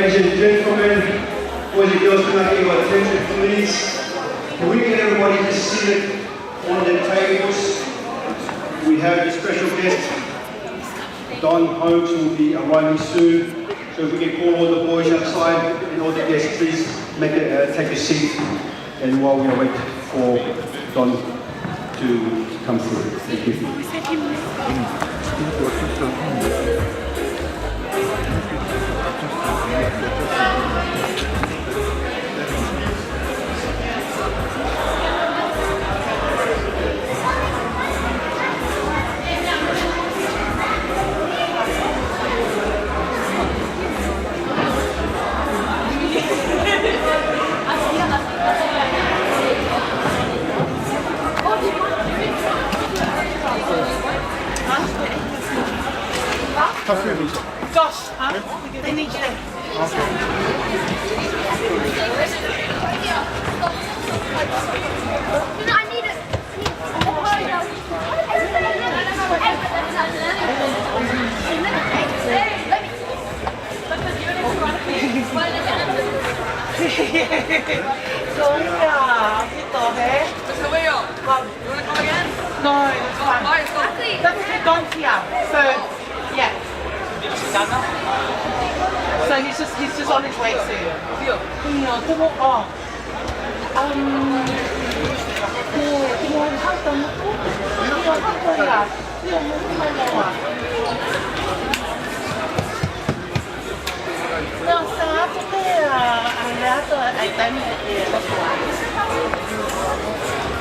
Ladies and gentlemen, boys and girls, can I get your attention please? Can we get everybody to seated on the tables? We have a special guest, Don Hindes, will be arriving soon. So if we can call all the boys outside and all the guests, please take a seat. And while we wait for Don to come through. Thank you. Josh, huh? They need you there. I need it. So where you are? You want to come again? No, it's fine. Why? It's gone. That's okay, Don's here. So, yeah. So he's just on his way soon.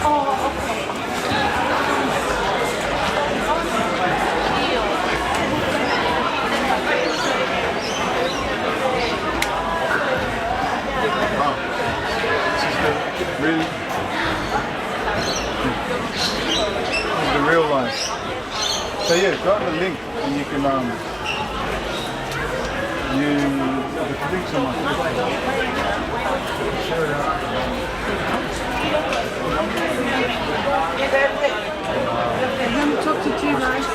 Oh, okay. Really? The real life. So yeah, go to the link and you can the links on my Let me talk to you live.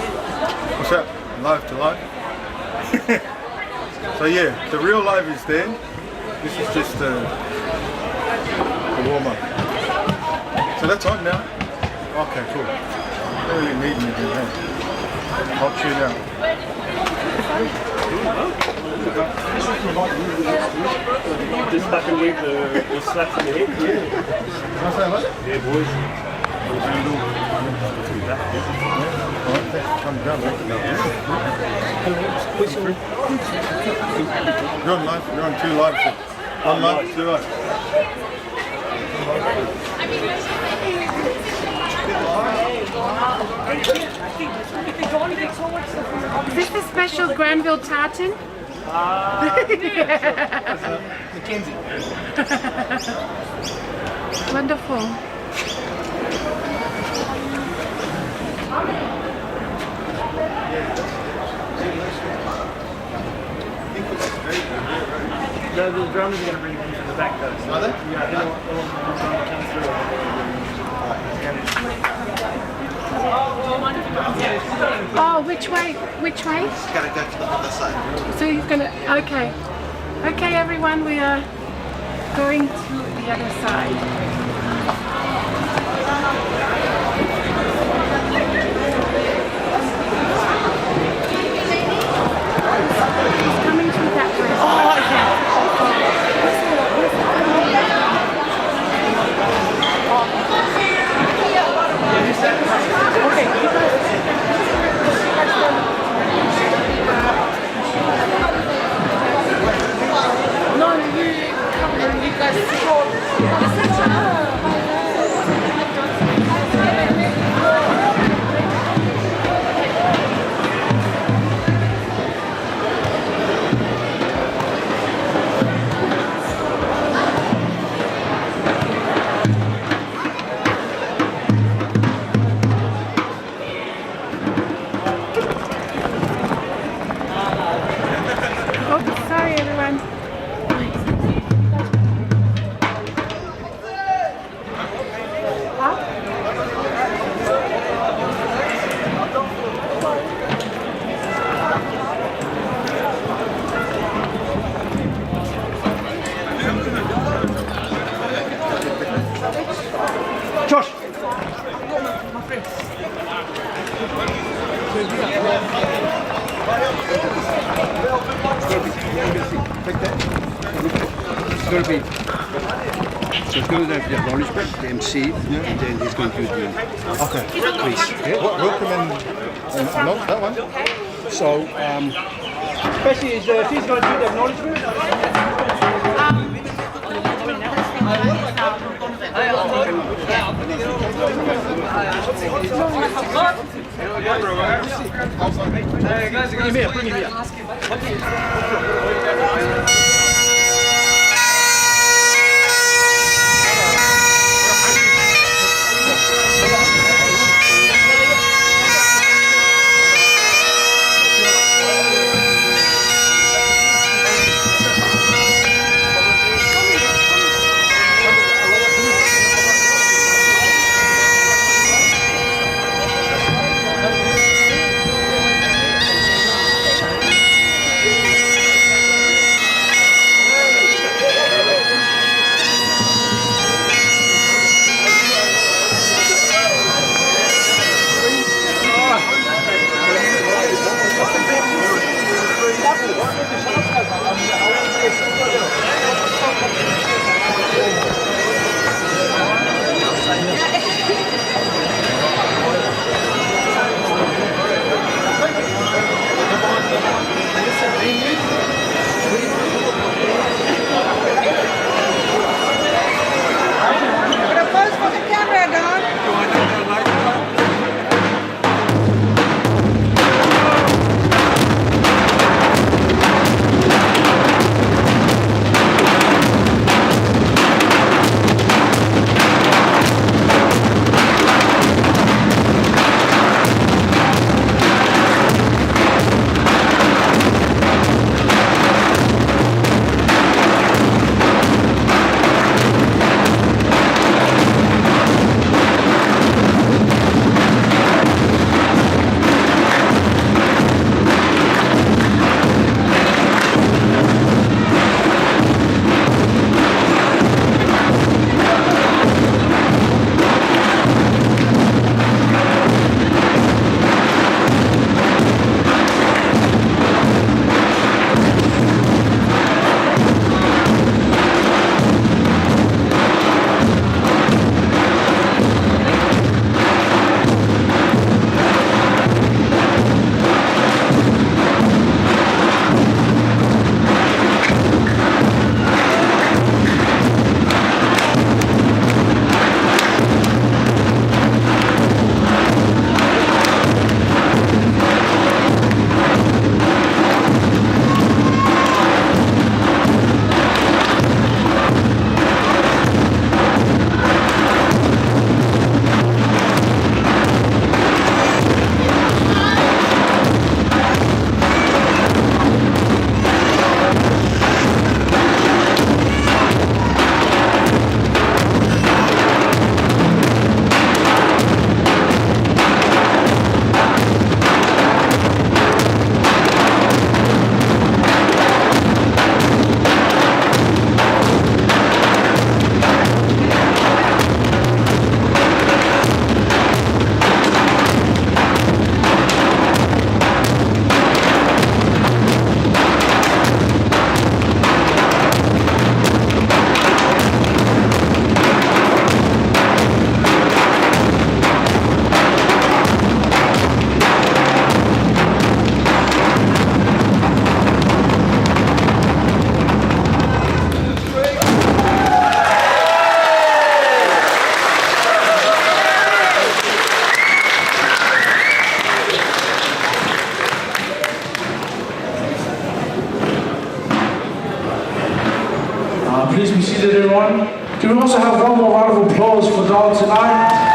What's that? Live to live? So yeah, the real live is there. This is just the warm up. So that's on now. Okay, cool. Don't really need anything here. I'll tune out. Just back and wait the slaps in the head. What's that like? Yeah, boys. You're on live. You're on 2 live. One live, 2 live. Is this the special Granville tartan? Mackenzie. Wonderful. The drummers are going to bring them from the back though. Are they? Yeah, they don't want to come through. Oh, which way? Which way? Gotta go to the other side. So he's gonna. Okay. Okay, everyone, we are going to the other side. Coming through that way. Oh, okay. No, you guys. It's going to be. So it's going to have the acknowledgement, the MC, and then he's going to do the. Okay. Please. Okay. Welcome and no, that one. So, Bessie, is she's going to do the acknowledgement? Bring him here, bring him here. Please be seated, everyone. Can we also have one more round of applause for Don tonight?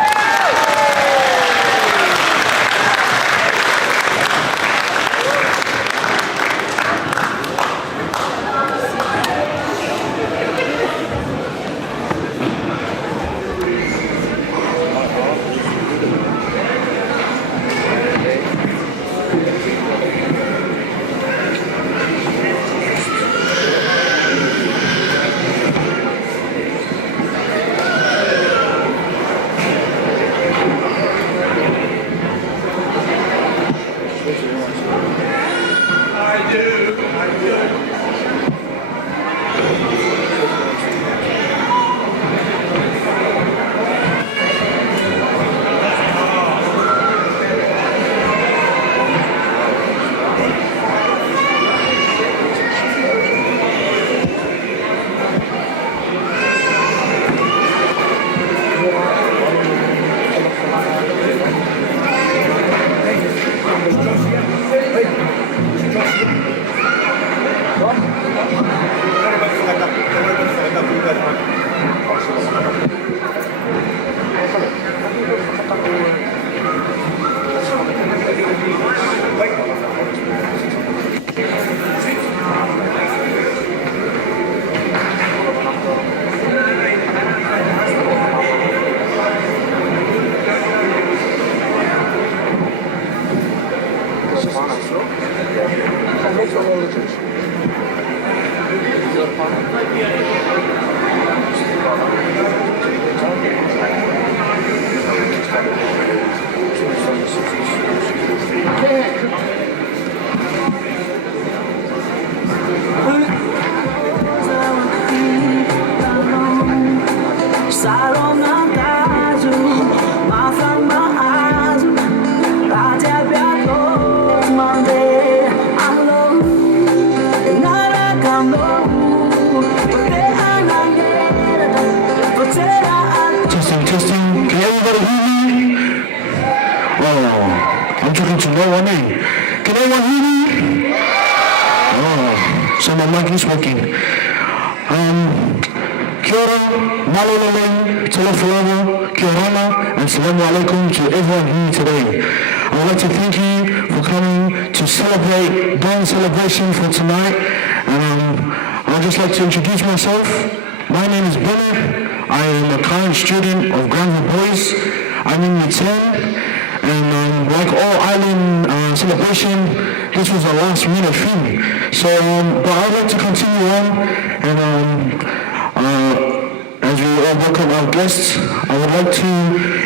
I'm talking to no one, eh? Can anyone hear me? Oh, so my mic is working. Kia ora, malololoi, talafalawa, kia ora, and salamu alaikum to everyone here today. I would like to thank you for coming to celebrate Don's celebration for tonight. And I'd just like to introduce myself. My name is Bernard. I am a current student of Granville Boys. I'm in year 10. And like all island celebration, this was a last minute thing. So, but I'd like to continue on and as we all welcome our guests, I would like to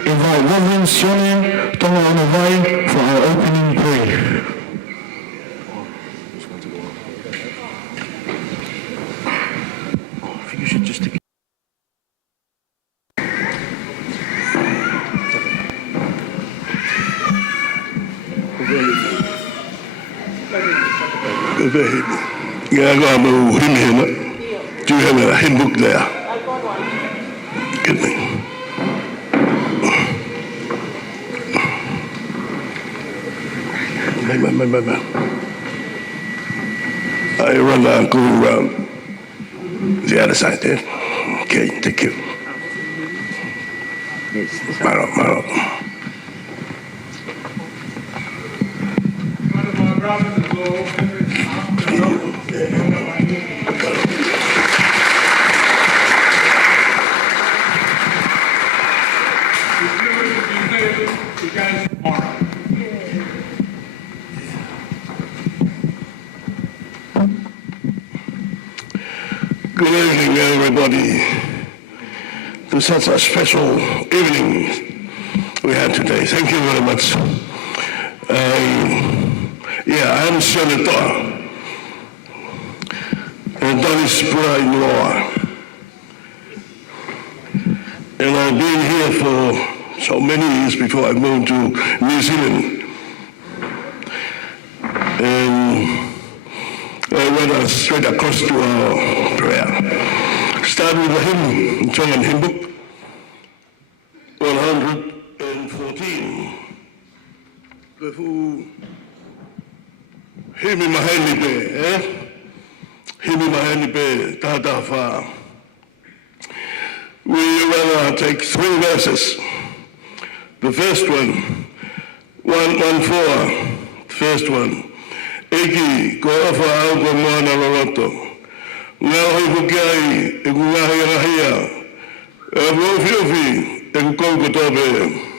invite Reverend Sione Tonga Onavai for our opening prayer. I think you should just take it. Yeah, I go him here. Do you have a hymn book there? Good me. I run around, go around the other side there. Okay, thank you. Maro. Good evening, everybody, to such a special evening we had today. Thank you very much. I am Senator, and Don's brother-in-law. And I've been here for so many years before I moved to New Zealand. And I went straight across to our prayer. Start with the hymn, Tongan hymn book, 114. Who himi maheni pe, himi maheni pe, tata fa. We will take 3 verses. The first one, 114, first one. Eki ko ofa au ko mana loroto. Ngau hoi kukiai, e kungahi rahia. E kuofi, e kukau kotobe.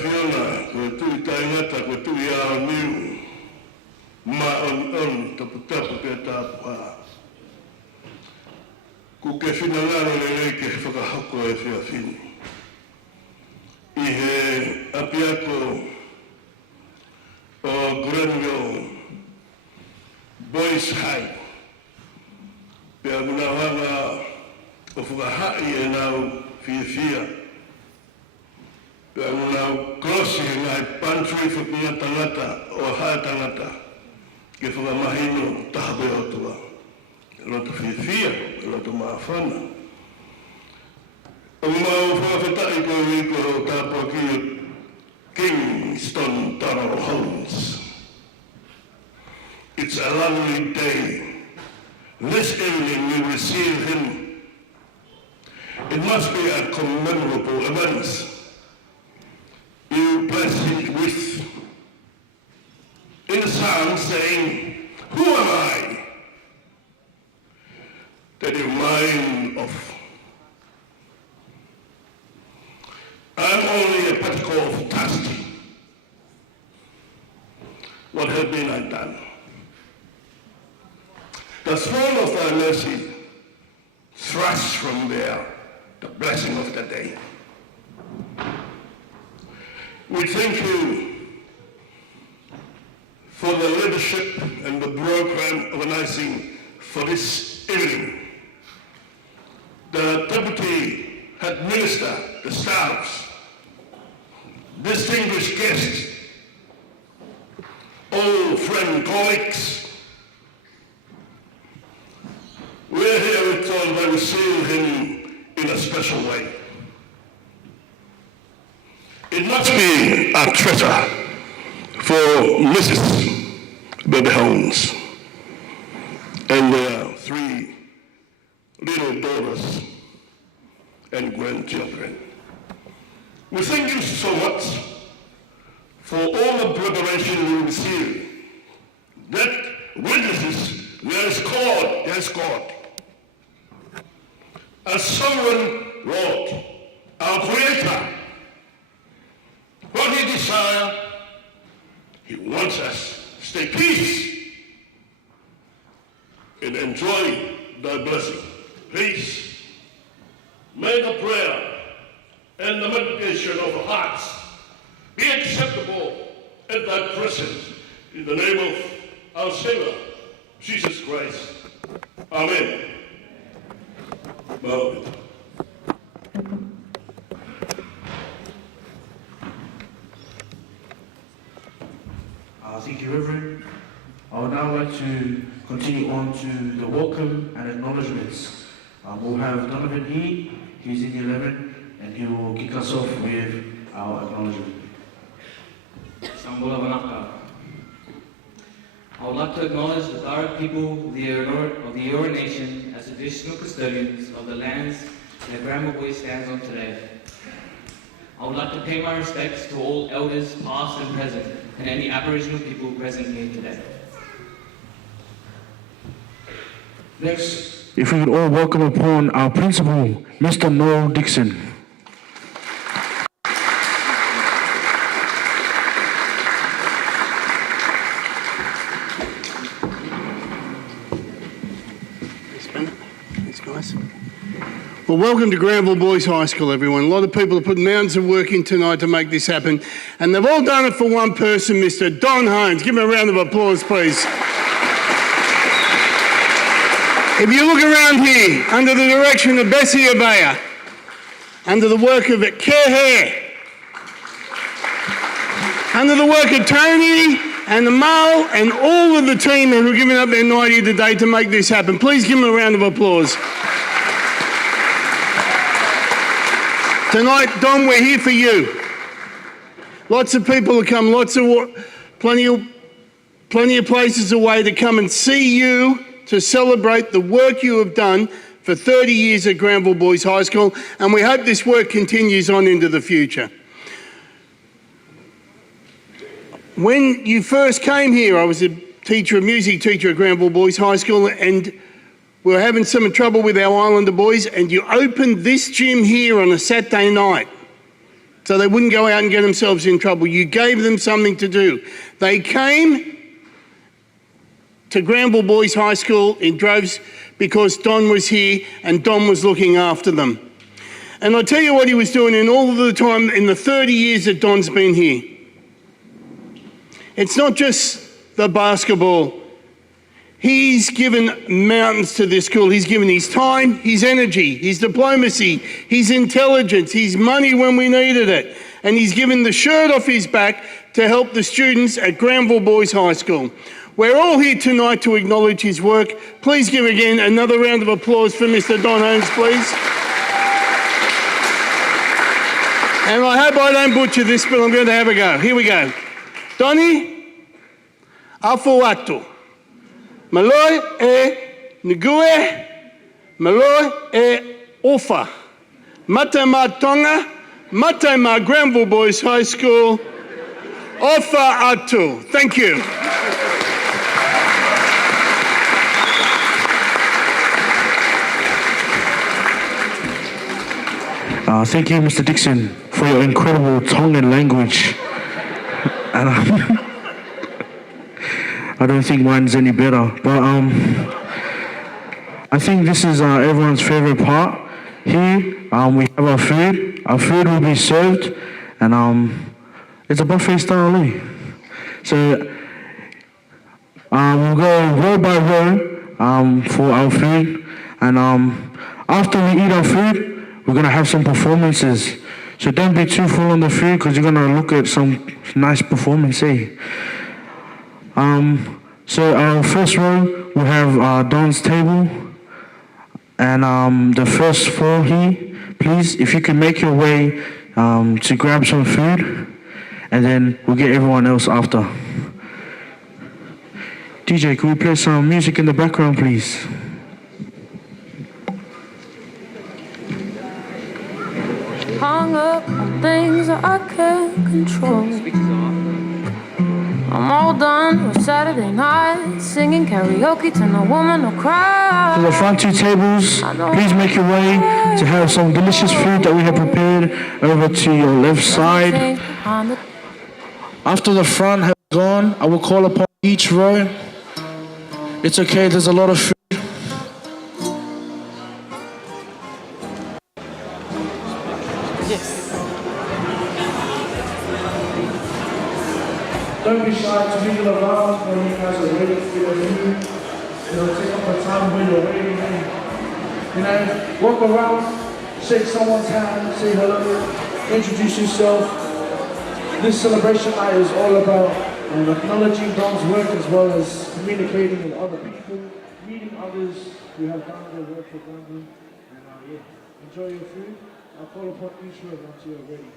Fiona, ko tui taingata, ko tui ao miu. Ma on, tapu pe tāpua. Ku ke whinangaro le rei ke whakahako e whiawhini. I he apiako o Granville Boys High. Pea munawanga o whakahai e nau whiawhia. Pea munau krosi e ngai pantry whapia tangata o hae tangata. Ke whakamahino tahape otua. Roto whiawhia, roto maafana. O mau whakawhetai ko riko o tāpua ki o Kingston Tunnel Homes. It's a lovely day. This evening we receive him. It must be a commemorable event. You bless him with in the psalm saying, "Who am I that you mind of? I'm only a particle of dust. What have been I done? The throne of thy mercy thrust from there the blessing of the day. We thank you for the leadership and the program organizing for this evening. The deputy head minister, the staffs, distinguished guests, old friend, colleagues, we're here with all by receiving him in a special way. It must be a treasure for Mrs. Baby Holmes and their 3 little daughters and grandchildren. We thank you so much for all the preparation we received. That witnesses there is God. A sovereign Lord, our Creator. What He desires, He wants us to stay peace and enjoy thy blessing. Please, may the prayer and the meditation of our hearts be acceptable at thy presence in the name of our Savior, Jesus Christ. Amen. Amen. Thank you, Reverend. I would now like to continue on to the welcome and acknowledgements. We'll have Donovan here, he's in 11, and he will kick us off with our acknowledgement. Sambula Vanaka. I would like to acknowledge the Darug people of the Eora Nation as traditional custodians of the lands that Granville Boys stands on today. I would like to pay my respects to all elders, past and present, and any Aboriginal people present here today. Next, if we would all welcome upon our principal, Mr. Noel Dixon. Thanks, guys. Well, welcome to Granville Boys High School, everyone. A lot of people have put mountains of work in tonight to make this happen, and they've all done it for one person, Mr. Don Hindes. Give him a round of applause, please. If you look around here, under the direction of Bessie Abaya, under the work of Kehe, under the work of Tony and Amal and all of the team who have given up their night here today to make this happen, please give them a round of applause. Tonight, Don, we're here for you. Lots of people have come, plenty of places away to come and see you, to celebrate the work you have done for 30 years at Granville Boys High School, and we hope this work continues on into the future. When you first came here, I was a music teacher at Granville Boys High School, and we were having some trouble with our Islander boys, and you opened this gym here on a Saturday night. so they wouldn't go out and get themselves in trouble. You gave them something to do. They came to Granville Boys High School in droves because Don was here and Don was looking after them. And I'll tell you what he was doing in all of the time, in the 30 years that Don's been here. It's not just the basketball. He's given mountains to this school. He's given his time, his energy, his diplomacy, his intelligence, his money when we needed it. And he's given the shirt off his back to help the students at Granville Boys High School. We're all here tonight to acknowledge his work. Please give again another round of applause for Mr. Don Hindes, please. And I hope I don't butcher this, but I'm going to have a go. Here we go. Doni, afuatu. Maloi e Ngue, Maloi e Ofa. Matema Tonga, Matema Granville Boys High School, Ofa Atu. Thank you. Thank you, Mr. Dixon, for your incredible Tongan language. And I don't think mine's any better, but I think this is everyone's favorite part. Here, we have our food. Our food will be served, and it's a buffet style. So we'll go row by row for our food, and after we eat our food, we're gonna have some performances. So don't be too full on the food because you're gonna look at some nice performance, eh? So our first row, we'll have Don's table. And the first four here, please, if you can make your way to grab some food, and then we'll get everyone else after. DJ, can we play some music in the background, please? Hung up on things that I can't control. I'm all done with Saturday night, singing karaoke to no woman or cry. To the front two tables, please make your way to have some delicious food that we have prepared over to your left side. After the front has gone, I will call upon each row. It's okay, there's a lot of food. Don't be shy to mingle around when you guys are ready for your food. Take up the time when you're waiting. Walk around, shake someone's hand, say hello, introduce yourself. This celebration night is all about acknowledging Don's work as well as communicating with other people, meeting others who have done their work for Granville. And enjoy your food. I'll call upon each room until you're ready.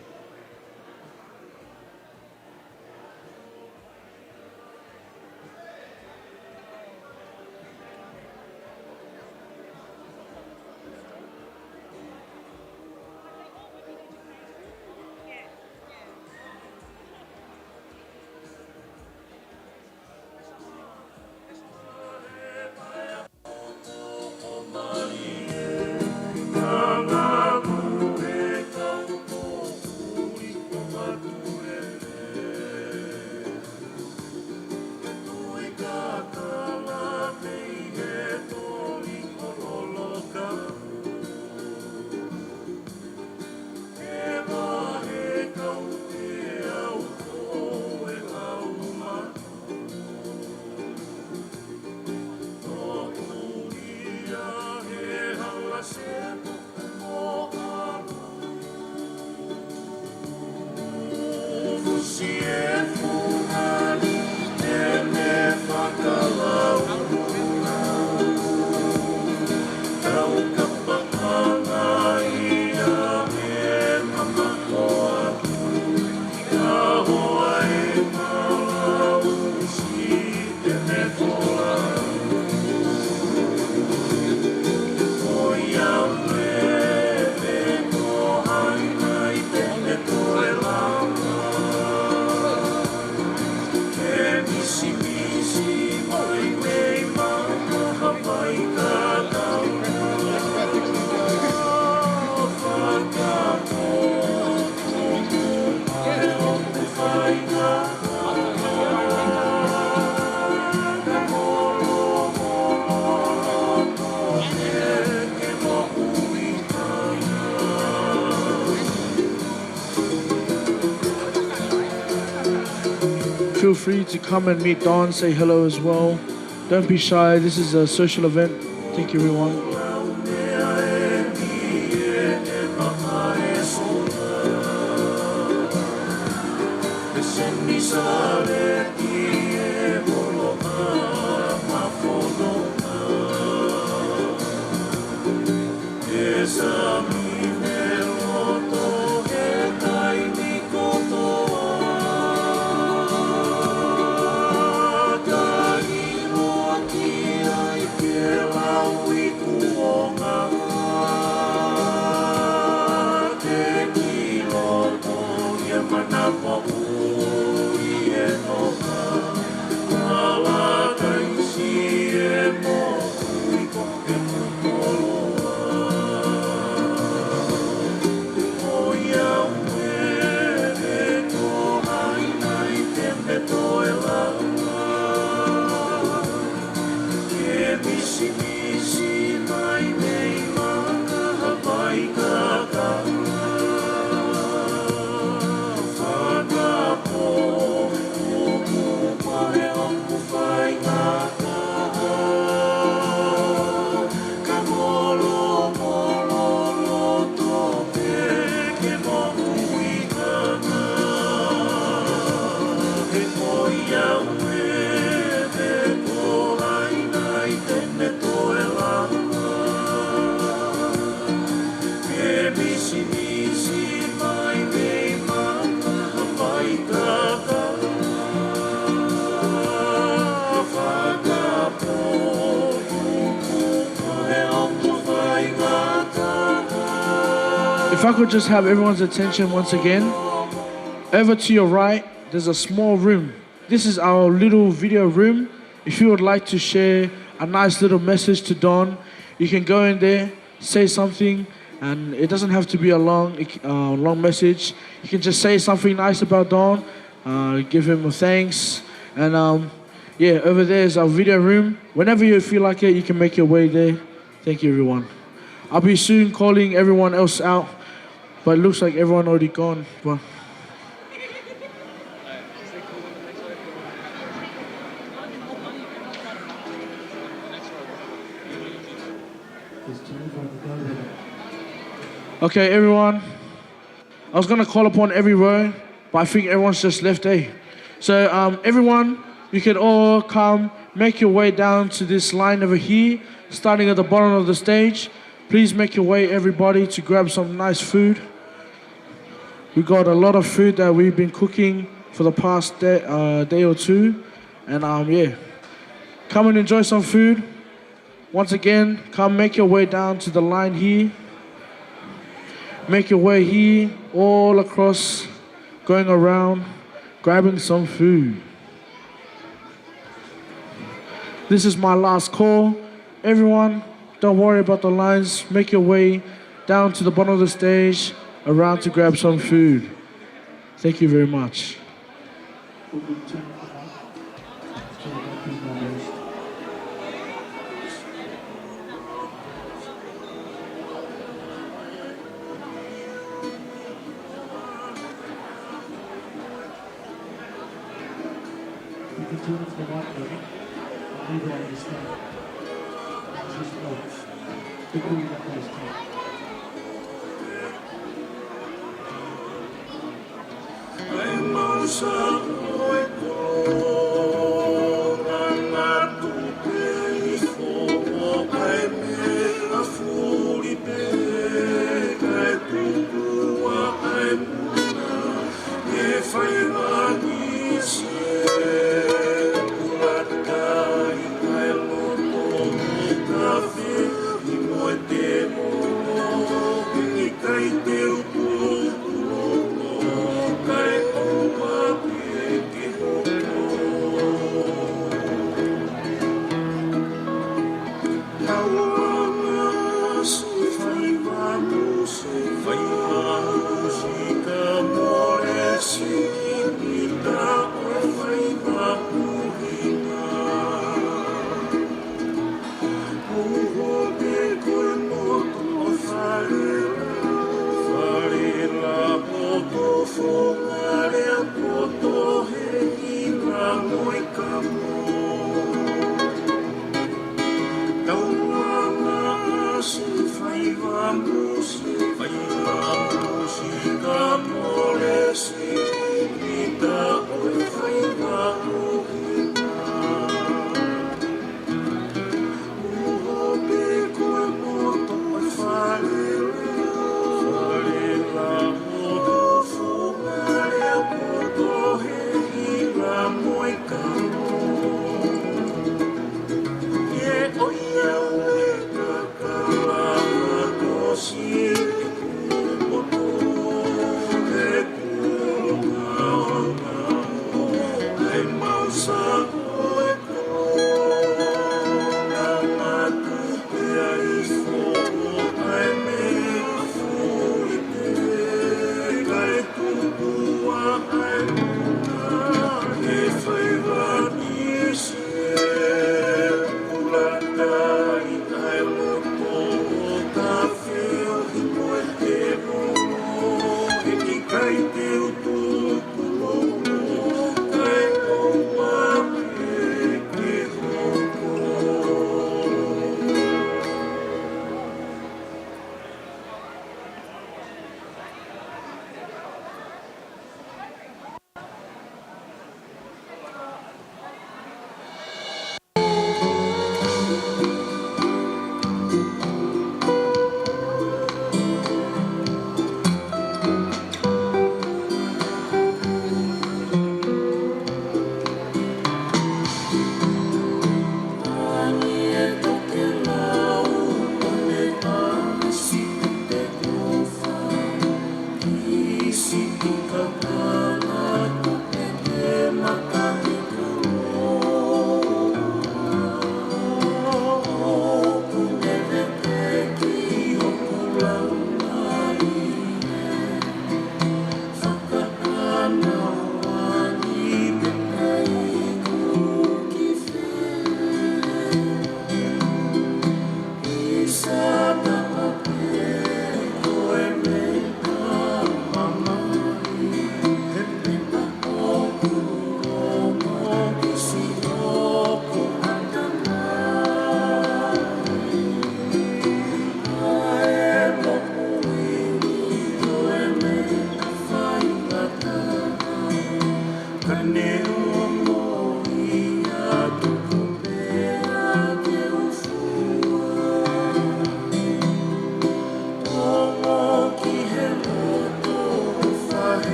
feel free to come and meet Don, say hello as well. Don't be shy, this is a social event. Thank you, everyone. If I could just have everyone's attention once again. Over to your right, there's a small room. This is our little video room. If you would like to share a nice little message to Don, you can go in there, say something, and it doesn't have to be a long message. You can just say something nice about Don, give him a thanks, and yeah, over there is our video room. Whenever you feel like it, you can make your way there. Thank you, everyone. I'll be soon calling everyone else out, but it looks like everyone already gone. But okay, everyone. I was gonna call upon every row, but I think everyone's just left, eh? So everyone, you can all come, make your way down to this line over here, starting at the bottom of the stage. Please make your way, everybody, to grab some nice food. We got a lot of food that we've been cooking for the past day or two. And yeah, come and enjoy some food. Once again, come make your way down to the line here. Make your way here, all across, going around, grabbing some food. This is my last call. Everyone, don't worry about the lines. Make your way down to the bottom of the stage, around to grab some food. Thank you very much.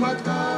Matar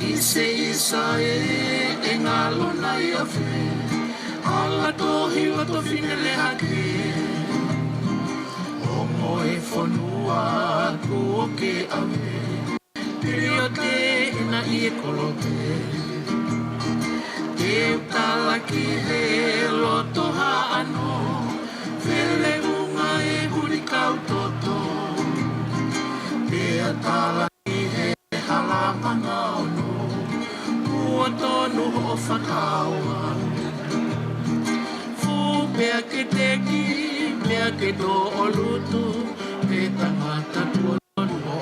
Ise isa e ngalo na ia fe ala tohi wato finele hake o moe fonua ku o ke ame Pirio te ina i e kolote Te utala ki he loto ha ano Vele unga e huri kau toto Te atala ki he halamanga ono Ua tonu ho whakaua Fu pea ke teki, pea ke do o lutu Pe tangata tua tonu ho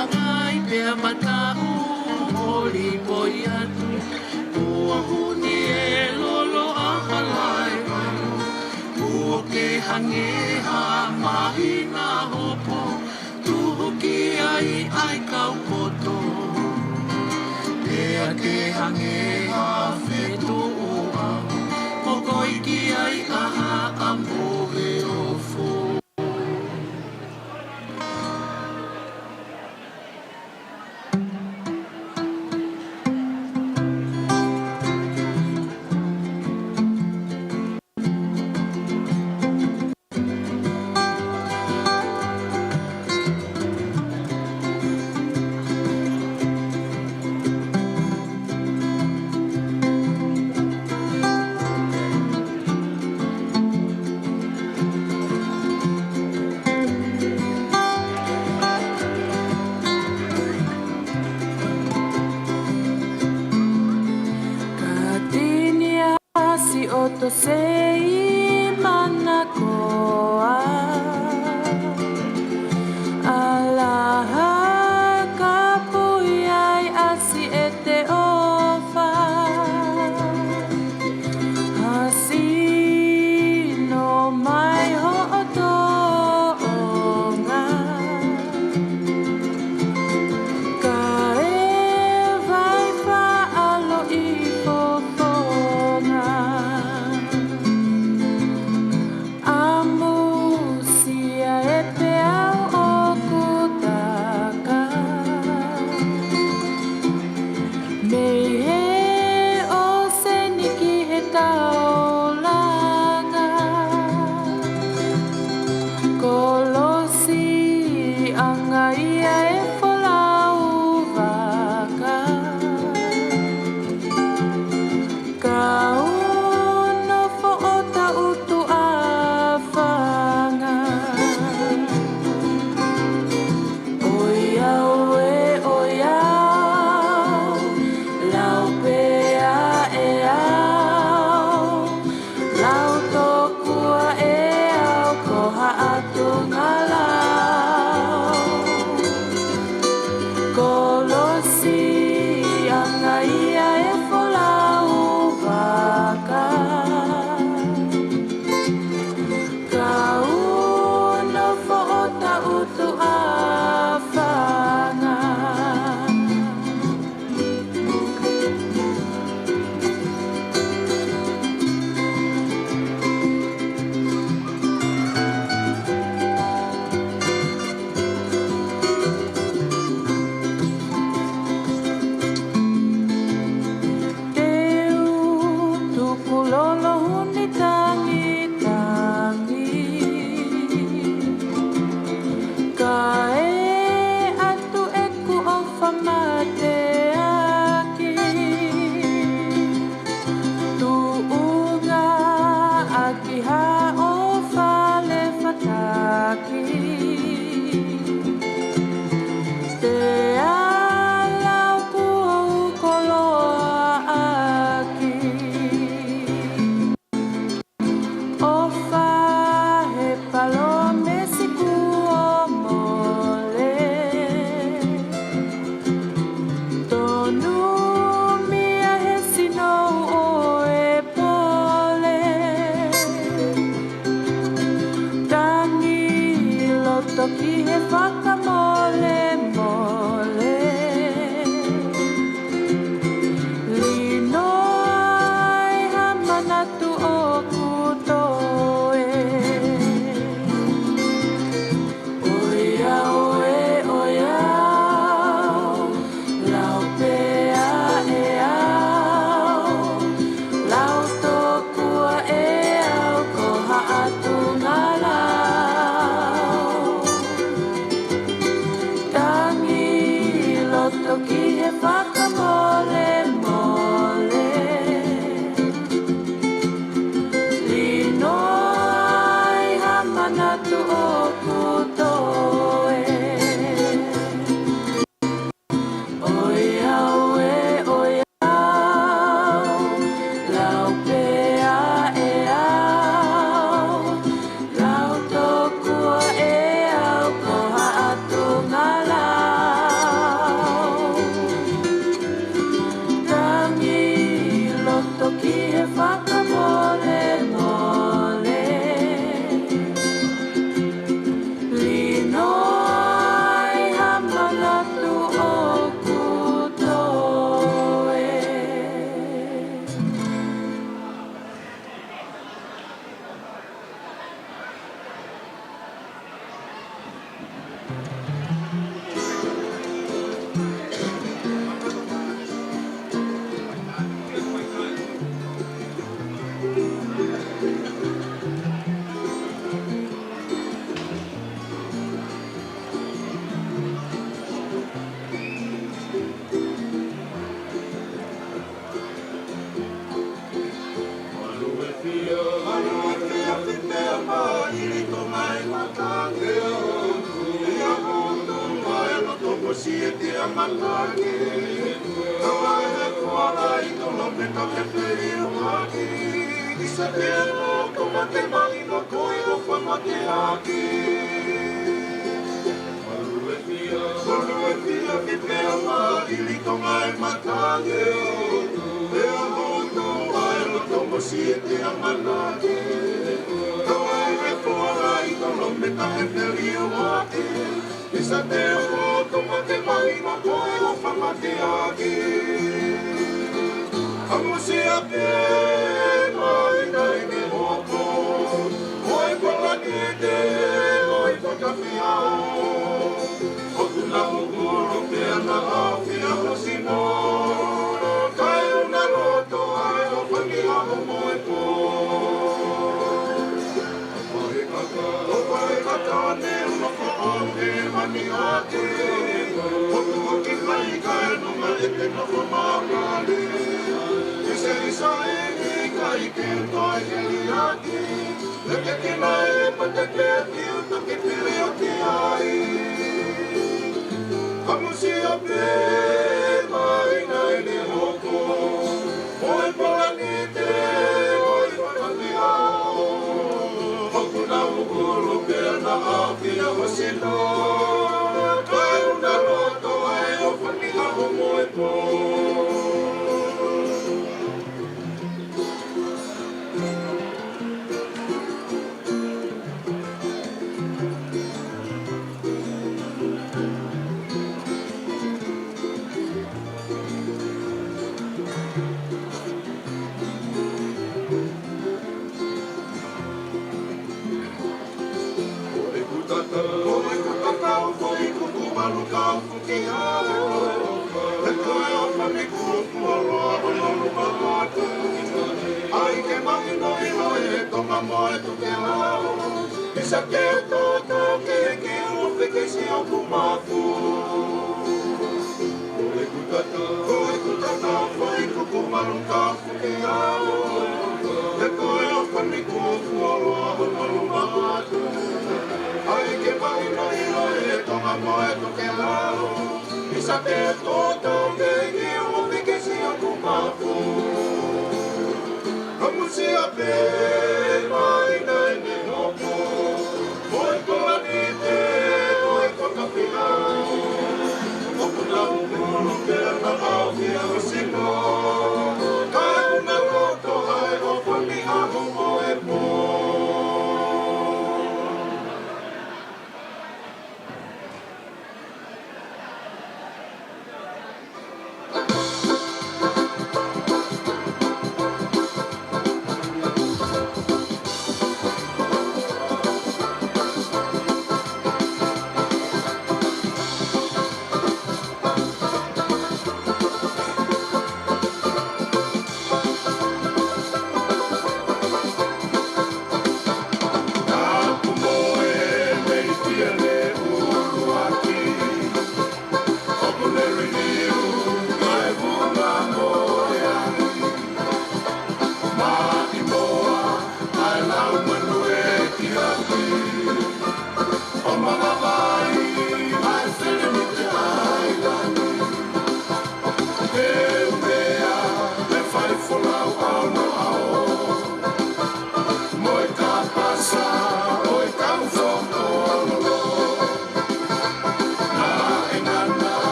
Angai pea matau Holi boi atu Ua huni e lolo a halai Ua ke hange ha mahi na hopo Tuhu ki ai kau poto Pea ke hange ha whetu ua Moko iki ai aha amore o fu to sei manakoa alaha kapuiai asi ete ofa hasi no mai ho'otonga ka e vai fa'alo I fofonga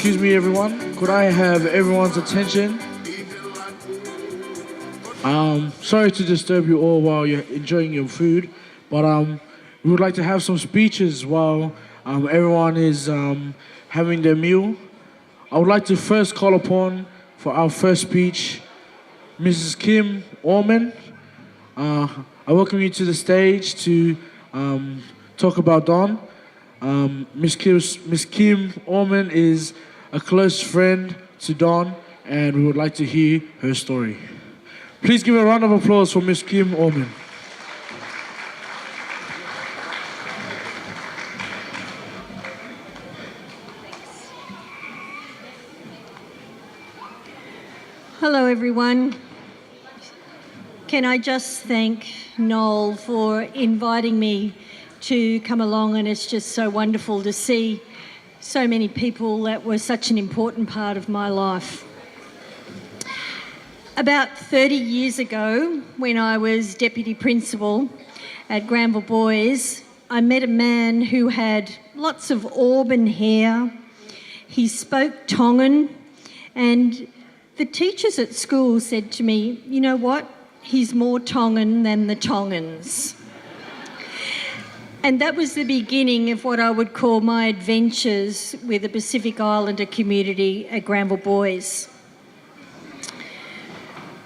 Excuse me, everyone. Could I have everyone's attention? Sorry to disturb you all while you're enjoying your food, but we would like to have some speeches while everyone is having their meal. I would like to first call upon, for our first speech, Mrs. Kim Orman. I welcome you to the stage to talk about Don. Miss Kim Orman is a close friend to Don, and we would like to hear her story. Please give a round of applause for Miss Kim Orman. Hello, everyone. Can I just thank Noel for inviting me to come along, and it's just so wonderful to see so many people that were such an important part of my life. About 30 years ago, when I was deputy principal at Granville Boys, I met a man who had lots of auburn hair. He spoke Tongan, and the teachers at school said to me, you know what? He's more Tongan than the Tongans. And that was the beginning of what I would call my adventures with the Pacific Islander community at Granville Boys.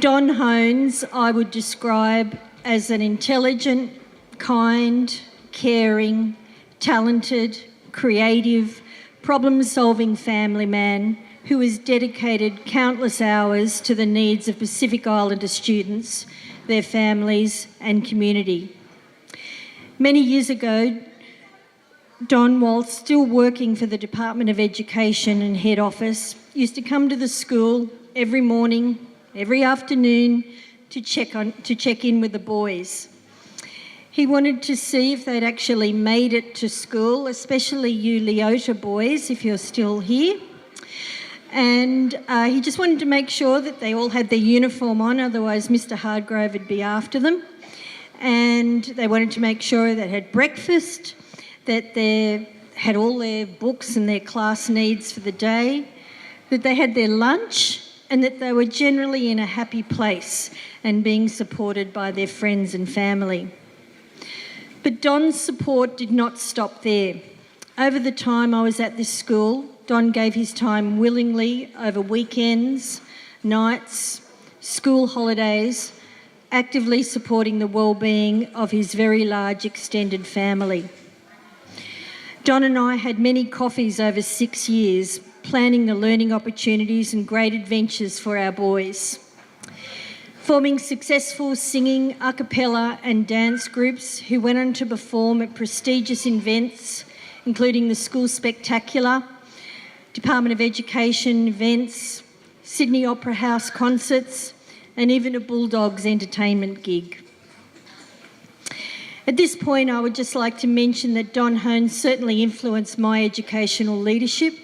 Don Hindes I would describe as an intelligent, kind, caring, talented, creative, problem-solving family man who has dedicated countless hours to the needs of Pacific Islander students, their families and community. Many years ago, Don, while still working for the Department of Education and head office, used to come to the school every morning, every afternoon to check in with the boys. He wanted to see if they'd actually made it to school, especially you Leota boys, if you're still here. And he just wanted to make sure that they all had their uniform on, otherwise Mr. Hardgrove would be after them. And they wanted to make sure they had breakfast, that they had all their books and their class needs for the day, that they had their lunch, and that they were generally in a happy place and being supported by their friends and family. But Don's support did not stop there. Over the time I was at this school, Don gave his time willingly over weekends, nights, school holidays, actively supporting the well-being of his very large extended family. Don and I had many coffees over 6 years, planning the learning opportunities and great adventures for our boys. Forming successful singing, a cappella and dance groups who went on to perform at prestigious events, including the School Spectacular, Department of Education events, Sydney Opera House concerts, and even a Bulldogs entertainment gig. At this point, I would just like to mention that Don Hindes certainly influenced my educational leadership,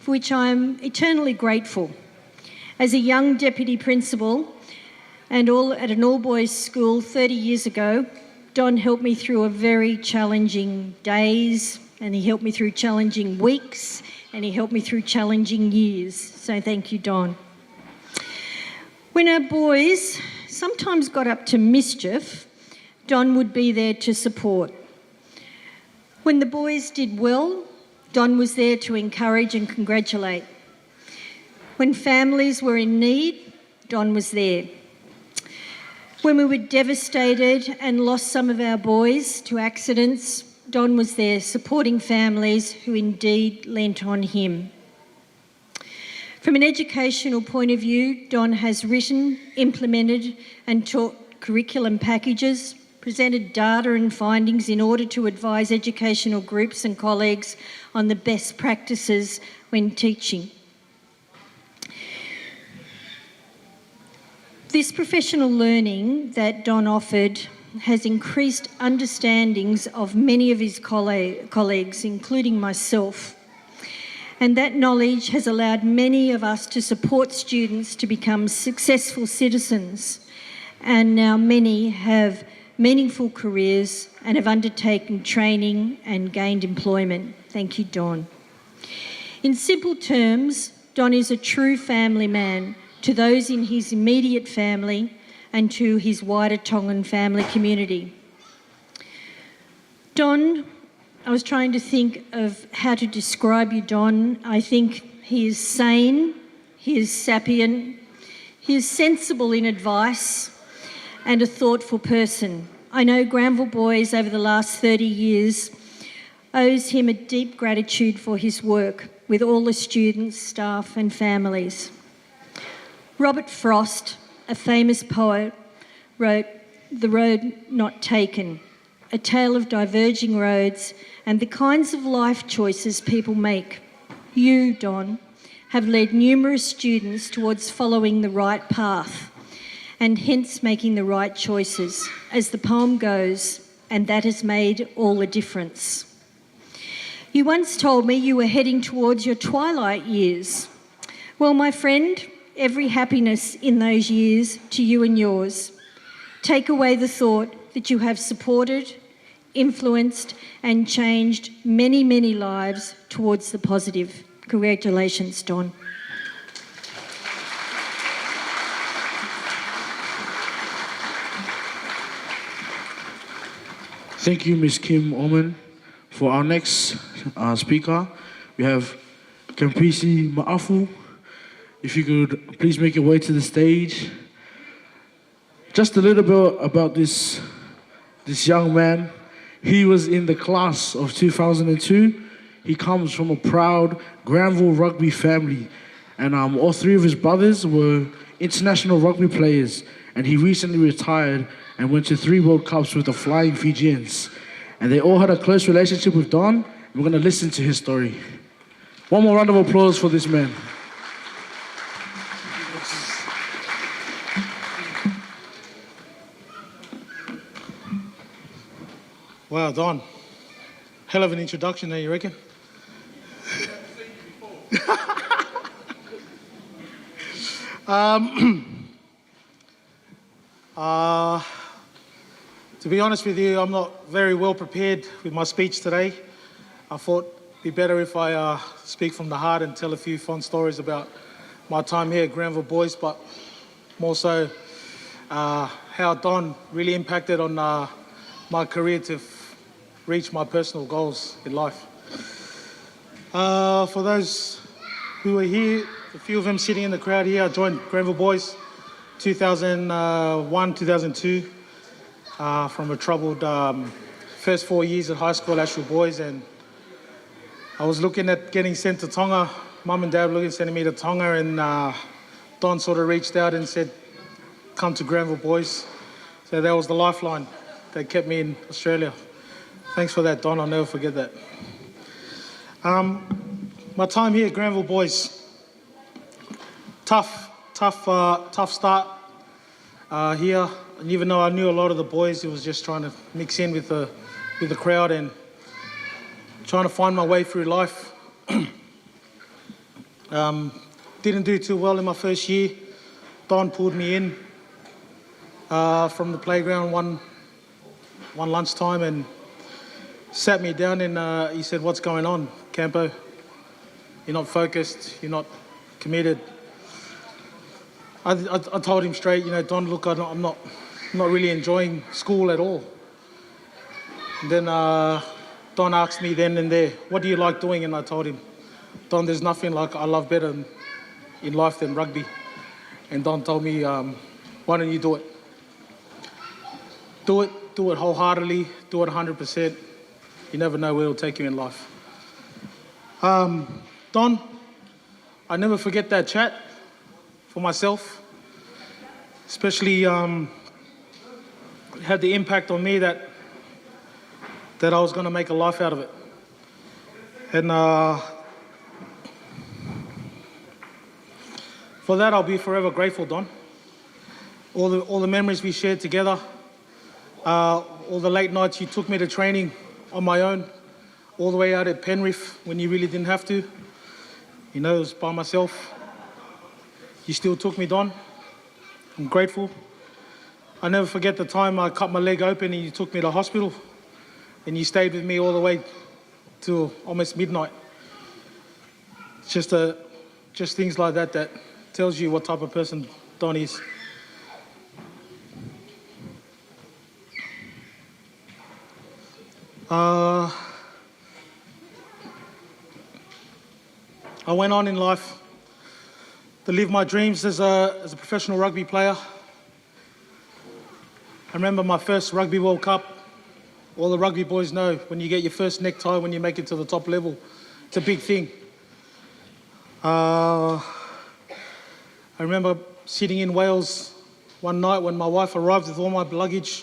for which I'm eternally grateful. As a young deputy principal and at an all-boys school 30 years ago, Don helped me through a very challenging days, and he helped me through challenging weeks, and he helped me through challenging years. So thank you, Don. When our boys sometimes got up to mischief, Don would be there to support. When the boys did well, Don was there to encourage and congratulate. When families were in need, Don was there. When we were devastated and lost some of our boys to accidents, Don was there supporting families who indeed lent on him. From an educational point of view, Don has written, implemented and taught curriculum packages, presented data and findings in order to advise educational groups and colleagues on the best practices when teaching. This professional learning that Don offered has increased understandings of many of his colleagues, including myself. And that knowledge has allowed many of us to support students to become successful citizens. And now many have meaningful careers and have undertaken training and gained employment. Thank you, Don. In simple terms, Don is a true family man to those in his immediate family and to his wider Tongan family community. Don, I was trying to think of how to describe you, Don. I think he is sane, he is sapient, he is sensible in advice and a thoughtful person. I know Granville Boys over the last 30 years owes him a deep gratitude for his work with all the students, staff and families. Robert Frost, a famous poet, wrote The Road Not Taken, a tale of diverging roads and the kinds of life choices people make. You, Don, have led numerous students towards following the right path and hence making the right choices, as the poem goes, and that has made all the difference. You once told me you were heading towards your twilight years. Well, my friend, every happiness in those years to you and yours. Take away the thought that you have supported, influenced and changed many, many lives towards the positive. Congratulations, Don. Thank you, Ms. Kim Oman. For our next speaker, we have Kampisi Ma'afu. If you could please make your way to the stage. Just a little bit about this young man. He was in the class of 2002. He comes from a proud Granville rugby family. And all three of his brothers were international rugby players. And he recently retired and went to 3 World Cups with the Flying Fijians. And they all had a close relationship with Don. We're going to listen to his story. One more round of applause for this man. Wow, Don. Hell of an introduction there, you reckon? To be honest with you, I'm not very well prepared with my speech today. I thought it'd be better if I speak from the heart and tell a few fun stories about my time here at Granville Boys, but more so how Don really impacted on my career to reach my personal goals in life. For those who are here, a few of them sitting in the crowd here, I joined Granville Boys 2001, 2002. From a troubled first 4 years at high school, Asheville Boys, and I was looking at getting sent to Tonga. Mum and Dad were looking at sending me to Tonga, and Don sort of reached out and said, come to Granville Boys. So that was the lifeline that kept me in Australia. Thanks for that, Don. I'll never forget that. My time here at Granville Boys, tough start here. And even though I knew a lot of the boys, it was just trying to mix in with the crowd and trying to find my way through life. Didn't do too well in my first year. Don pulled me in from the playground one lunchtime and sat me down, and he said, "What's going on, Campo? You're not focused, you're not committed." I told him straight, Don, look, I'm not really enjoying school at all. And then Don asked me then and there, what do you like doing? And I told him, Don, there's nothing like I love better in life than rugby. And Don told me, why don't you do it? Do it wholeheartedly, do it 100%. You never know where it'll take you in life. Don, I never forget that chat. For myself, especially had the impact on me that I was going to make a life out of it. And for that, I'll be forever grateful, Don. All the memories we shared together, all the late nights you took me to training on my own, all the way out at Penrith when you really didn't have to. It was by myself. You still took me, Don. I'm grateful. I never forget the time I cut my leg open and you took me to hospital and you stayed with me all the way till almost midnight. It's just things like that tells you what type of person Don is. I went on in life to live my dreams as a professional rugby player. I remember my first Rugby World Cup. All the rugby boys know when you get your first necktie, when you make it to the top level, it's a big thing. I remember sitting in Wales one night when my wife arrived with all my luggage,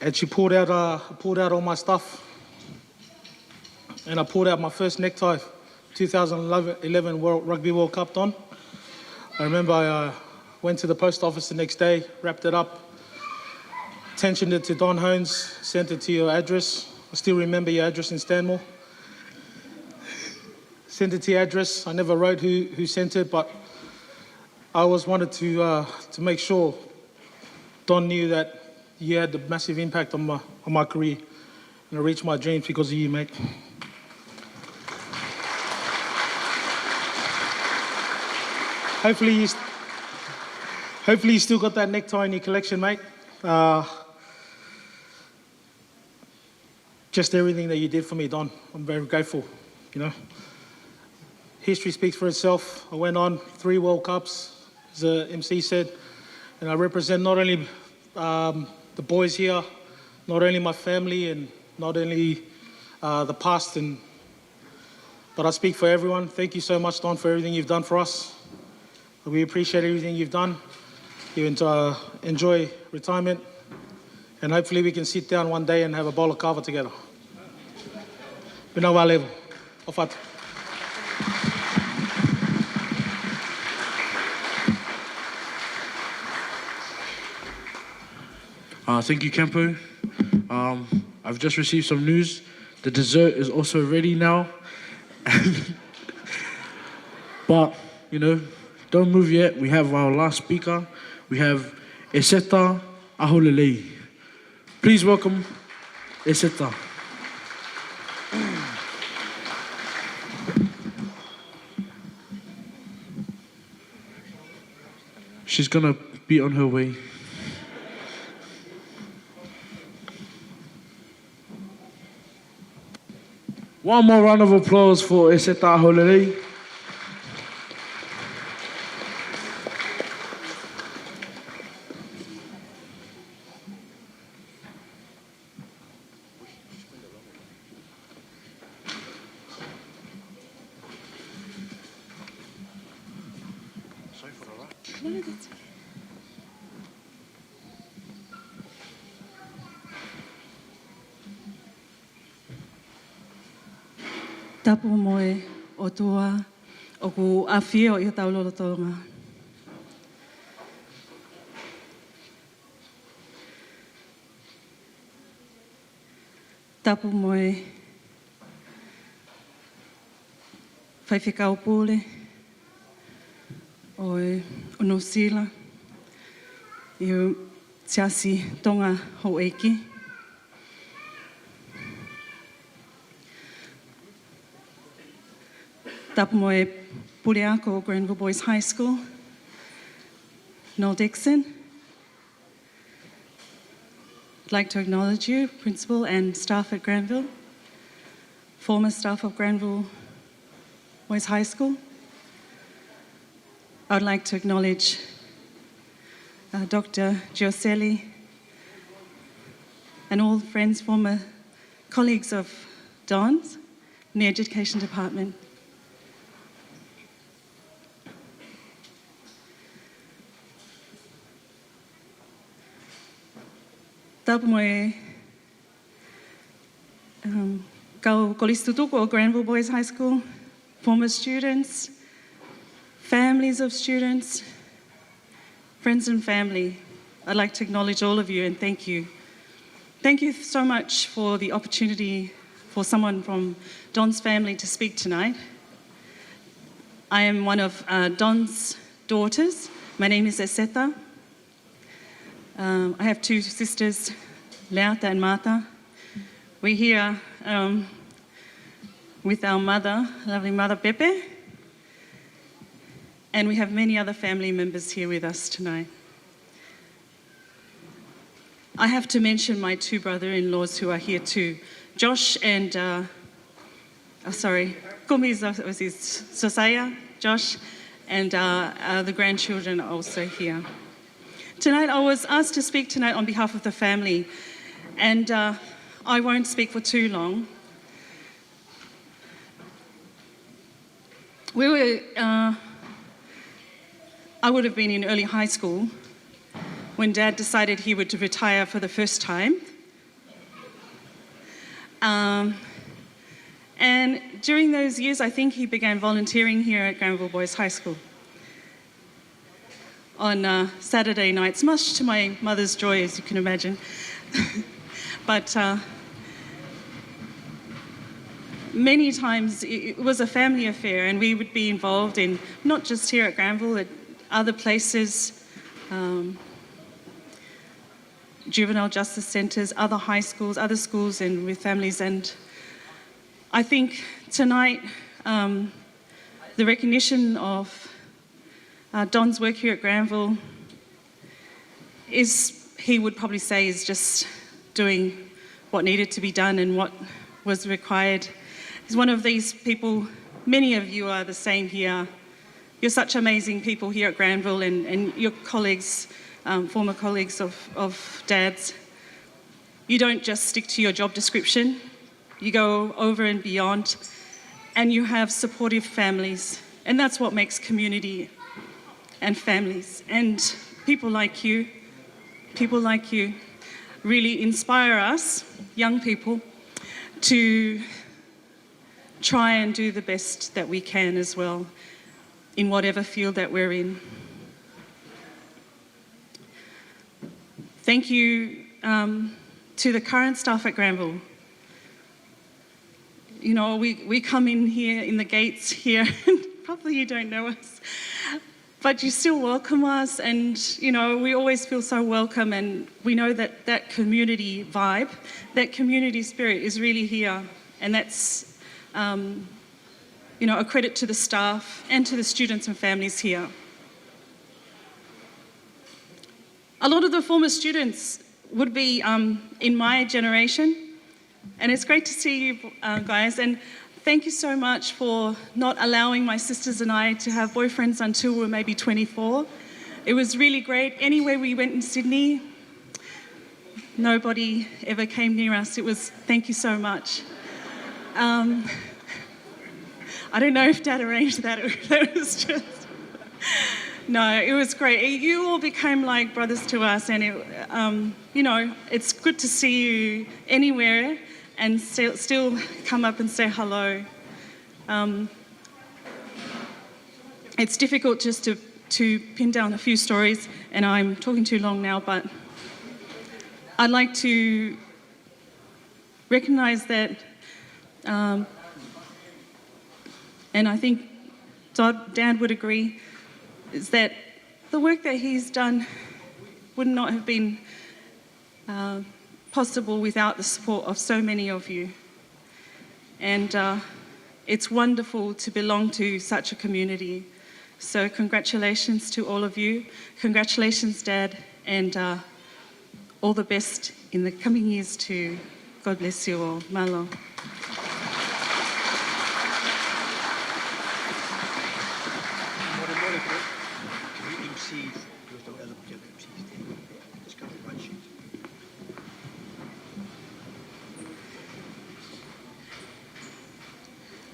and she pulled out all my stuff, and I pulled out my first necktie. 2011 Rugby World Cup, Don. I remember I went to the post office the next day, wrapped it up, tensioned it to Don Hindes, sent it to your address. I still remember your address in Stanmore. Sent it to your address. I never wrote who sent it, but I always wanted to make sure Don knew that you had the massive impact on my career. And I reached my dreams because of you, mate. Hopefully you still got that necktie in your collection, mate. Just everything that you did for me, Don. I'm very grateful, you know. History speaks for itself. I went on 3 World Cups, as the MC said, and I represent not only the boys here, not only my family, and not only the past, but I speak for everyone. Thank you so much, Don, for everything you've done for us. We appreciate everything you've done. You enjoy retirement, and hopefully we can sit down one day and have a bowl of kava together. Bina level. Aptat. Thank you, Kempo. I've just received some news. The dessert is also ready now. But, you know, don't move yet. We have our last speaker. We have Eseta Aholelei. Please welcome Eseta. She's gonna be on her way. One more round of applause for Eseta Aholelei. Tapu moe o tua o ku awhia o ia taulolo tonga. Tapu moe whaiwhikau pule o Unosila i o tiasi tonga ho eiki. Tapu moe Puleako o Granville Boys High School, Noel Dixon. I'd like to acknowledge you, Principal and staff at Granville, former staff of Granville Boys High School. I'd like to acknowledge Dr. Gioselli and all friends, former colleagues of Don's in the Education Department. Tapu moe kau kolistutuko o Granville Boys High School, former students, families of students, friends and family. I'd like to acknowledge all of you and thank you. Thank you so much for the opportunity for someone from Don's family to speak tonight. I am one of Don's daughters. My name is Eseta. I have 2 sisters, Leata and Martha. We're here with our mother, lovely mother Pepe, and we have many other family members here with us tonight. I have to mention my 2 brother-in-laws who are here too, Josh and, Kumi's Sosaya, Josh, and the grandchildren are also here. Tonight, I was asked to speak tonight on behalf of the family, and I won't speak for too long. I would have been in early high school when Dad decided he would retire for the first time. And during those years, I think he began volunteering here at Granville Boys High School on Saturday nights, much to my mother's joy, as you can imagine. But many times it was a family affair, and we would be involved in, not just here at Granville, at other places. juvenile justice centres, other high schools, other schools and with families. And I think tonight the recognition of Don's work here at Granville is, he would probably say, is just doing what needed to be done and what was required. He's one of these people, many of you are the same here. You're such amazing people here at Granville, and your colleagues, former colleagues of Dad's. You don't just stick to your job description, you go over and beyond, and you have supportive families, and that's what makes community and families. And people like you really inspire us, young people, to try and do the best that we can as well in whatever field that we're in. Thank you to the current staff at Granville. You know, we come in here in the gates here, and probably you don't know us, but you still welcome us, and you know, we always feel so welcome, and we know that that community vibe, that community spirit is really here, and that's you know, a credit to the staff and to the students and families here. A lot of the former students would be in my generation, and it's great to see you guys, and thank you so much for not allowing my sisters and I to have boyfriends until we were maybe 24. It was really great. Anywhere we went in Sydney, nobody ever came near us. It was, thank you so much. I don't know if Dad arranged that, or if that was just... No, it was great. You all became like brothers to us, and it, you know, it's good to see you anywhere and still come up and say hello. It's difficult just to pin down a few stories, and I'm talking too long now, but I'd like to recognise that, and I think Dad would agree, is that the work that he's done would not have been possible without the support of so many of you. And it's wonderful to belong to such a community. So congratulations to all of you. Congratulations, Dad, and all the best in the coming years too. God bless you all. Malo.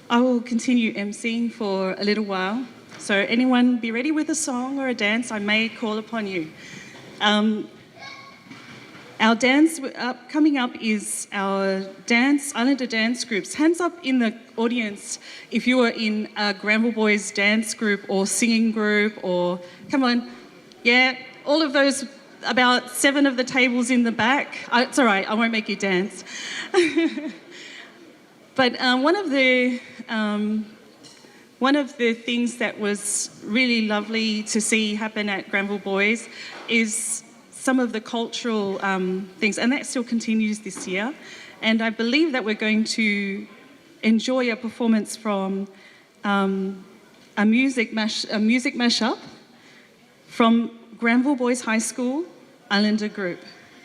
I will continue emceeing for a little while. So anyone be ready with a song or a dance, I may call upon you. Our dance coming up is our Islander dance groups. Hands up in the audience if you are in a Granville Boys dance group or singing group, or, come on, yeah, all of those, about 7 of the tables in the back. It's all right, I won't make you dance. But one of the things that was really lovely to see happen at Granville Boys is some of the cultural things, and that still continues this year. And I believe that we're going to enjoy a performance from a music mashup from Granville Boys High School Islander group.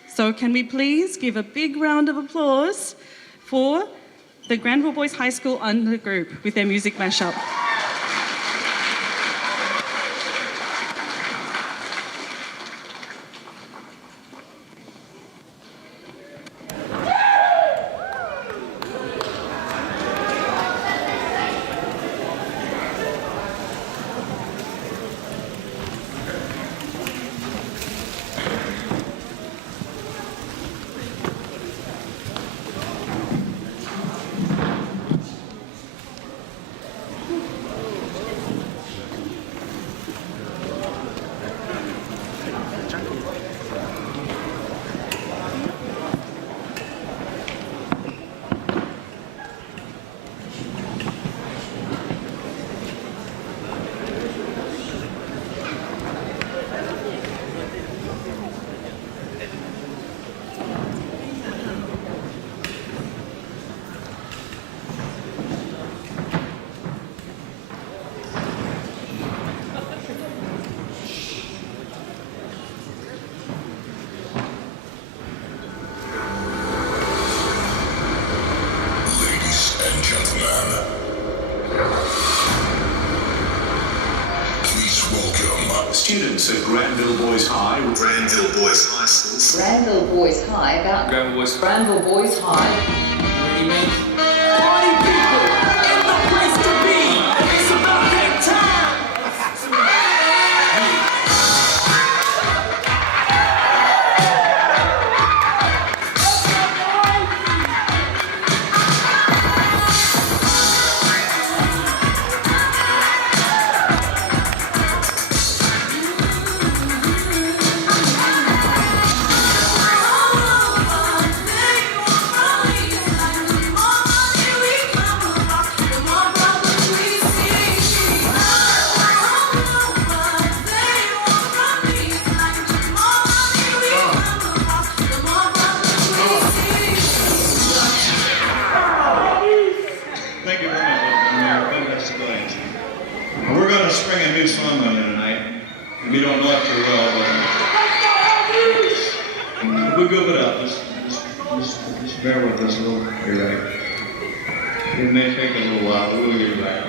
So can we please give a big round of applause for the Granville Boys High School Islander group with their music mashup. Please welcome students at Granville Boys High. Granville Boys High School. Granville Boys High about Granville Boys High. Party people in the place to be. It's about that time. Thank you very much, Mayor. That's good. We're going to spring a new song on you tonight. We don't know it too well, but we'll give it up. Just bear with us a little. You're right. It may take a little while, but we'll get it back.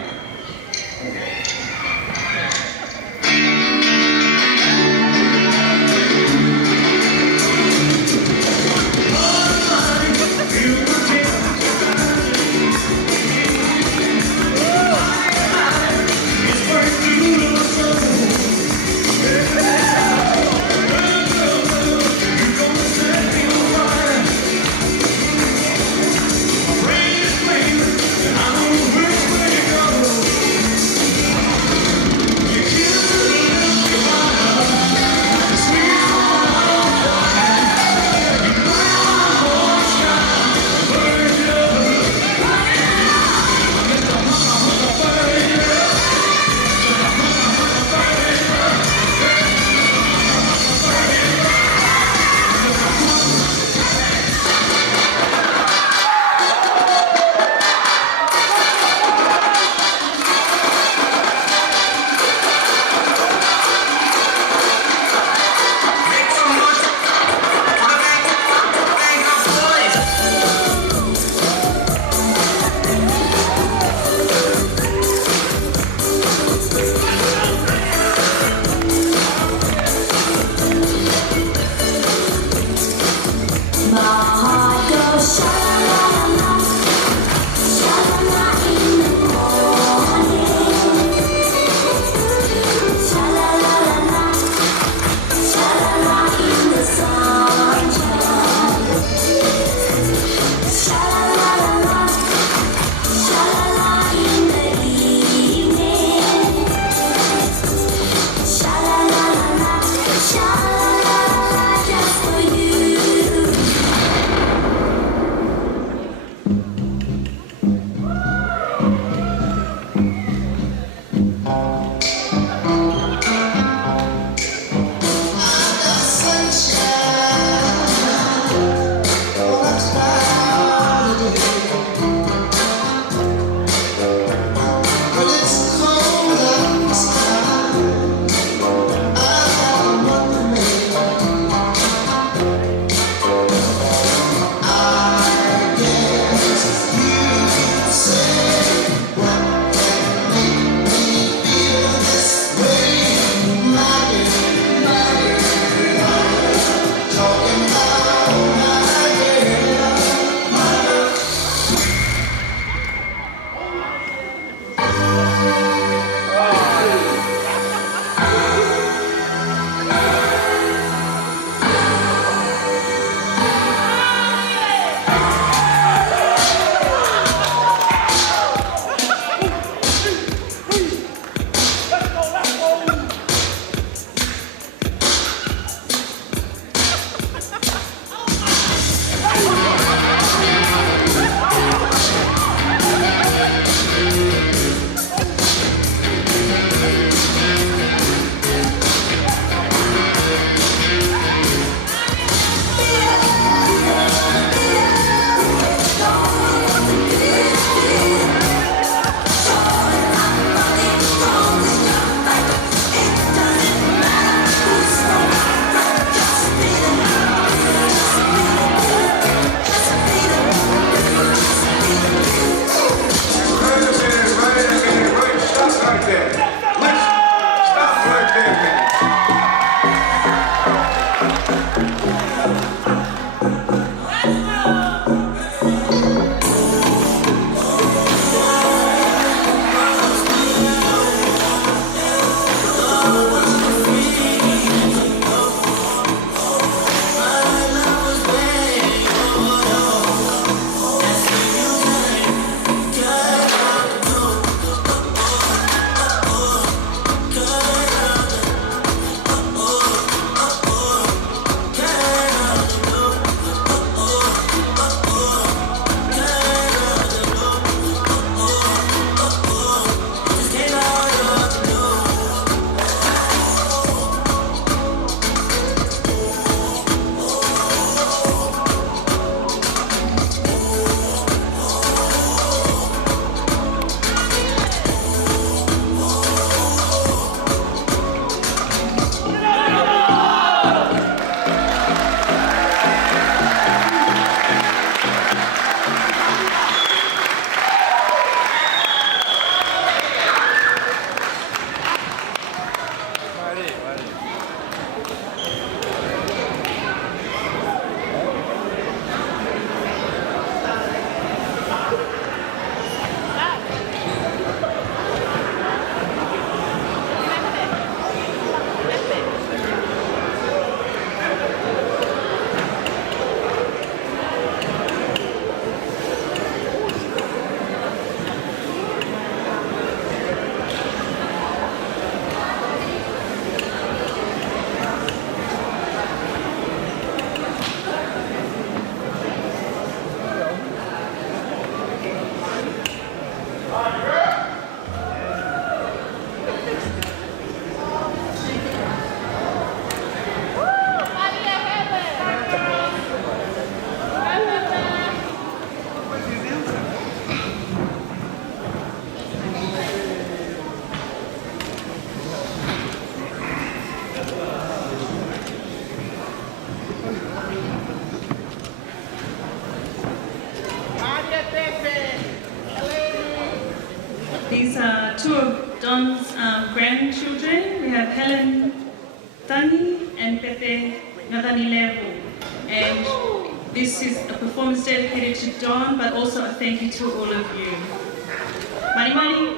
These are two of Don's grandchildren. We have Helen Tani and Pepe Natanilevu. And this is a performance dedicated to Don, but also a thank you to all of you. Mani mani.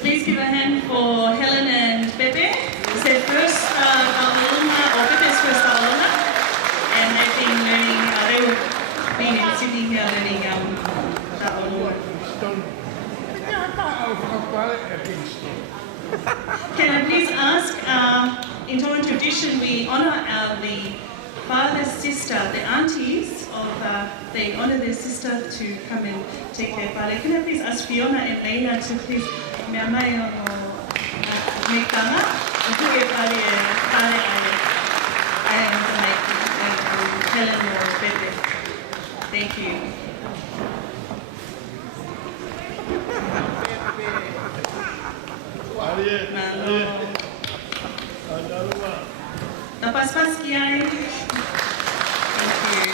Please give a hand for Helen and Pepe. It's their first Auluna, or Pepe's first Auluna, and they've been learning, they've been in Sydney here learning Auluna. Can I please ask, in Tongan tradition, we honour the father's sister, the aunties of, they honour their sister to come and take their father. Can I please ask Fiona and Leila to please me amai o me kanga, o tu e pare Tapas Kiai. Thank you.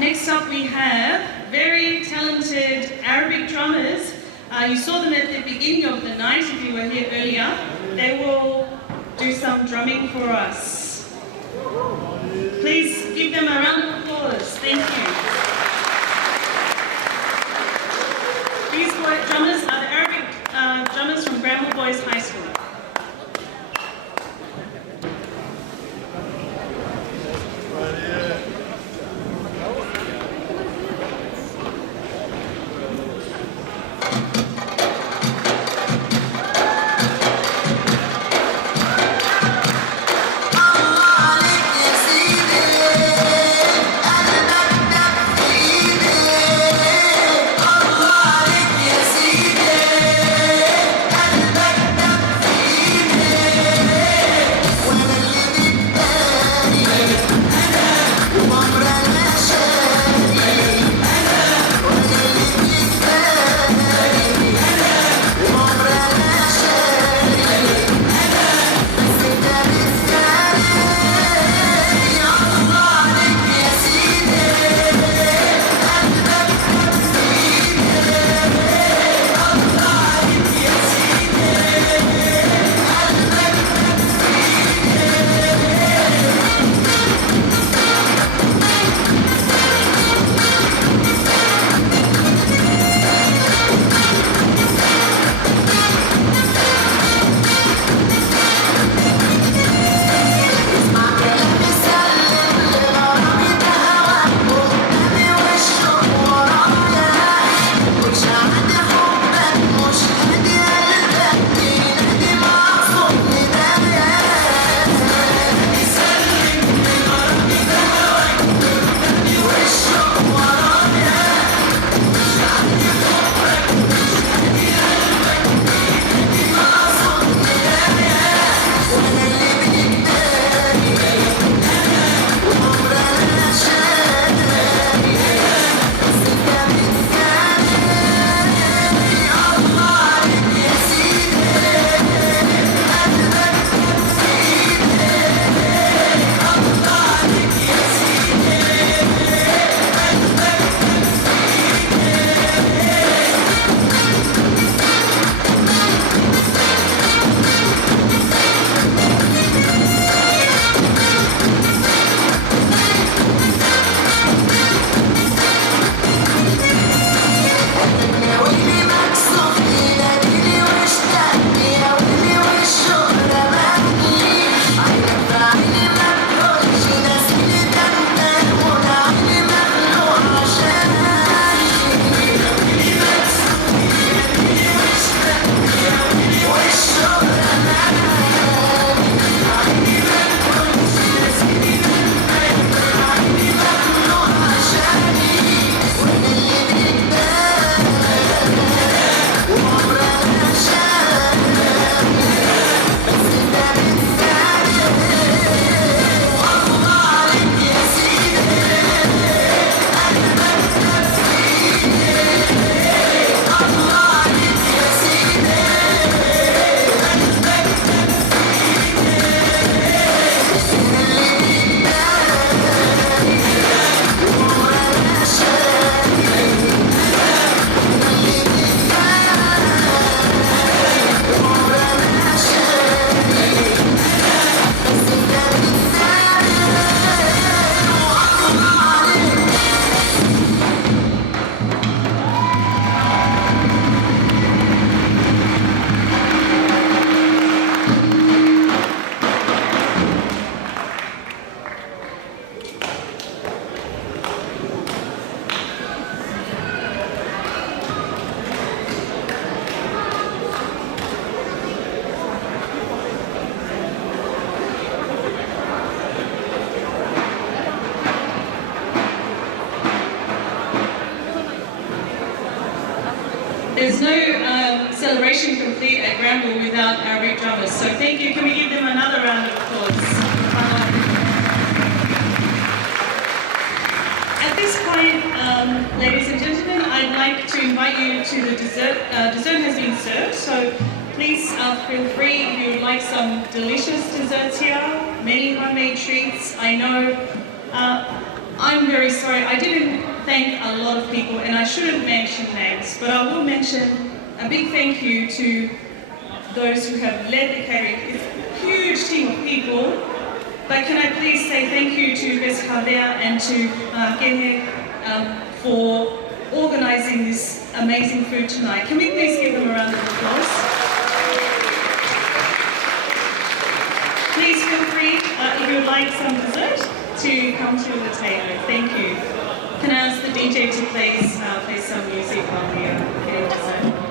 Next up we have very talented Arabic drummers. You saw them at the beginning of the night if you were here earlier. They will do some drumming for us. Please give them a round of applause. Thank you. These drummers are the Arabic drummers from Granville Boys High School. There's no celebration complete at Granville without our Arabic drummers. So thank you. Can we give them another round of applause? At this point, ladies and gentlemen, I'd like to invite you to the dessert. Dessert has been served, so please feel free if you would like some delicious desserts here, many homemade treats. I know, I'm very sorry, I didn't thank a lot of people and I shouldn't mention names, but I will mention a big thank you to those who have led the catering. It's a huge team of people, but can I please say thank you to Ms. Javier and to Kene for organising this amazing food tonight. Can we please give them a round of applause? Please feel free, if you would like some dessert, to come to the table. Thank you. Can I ask the DJ to please play some music while we are getting dessert?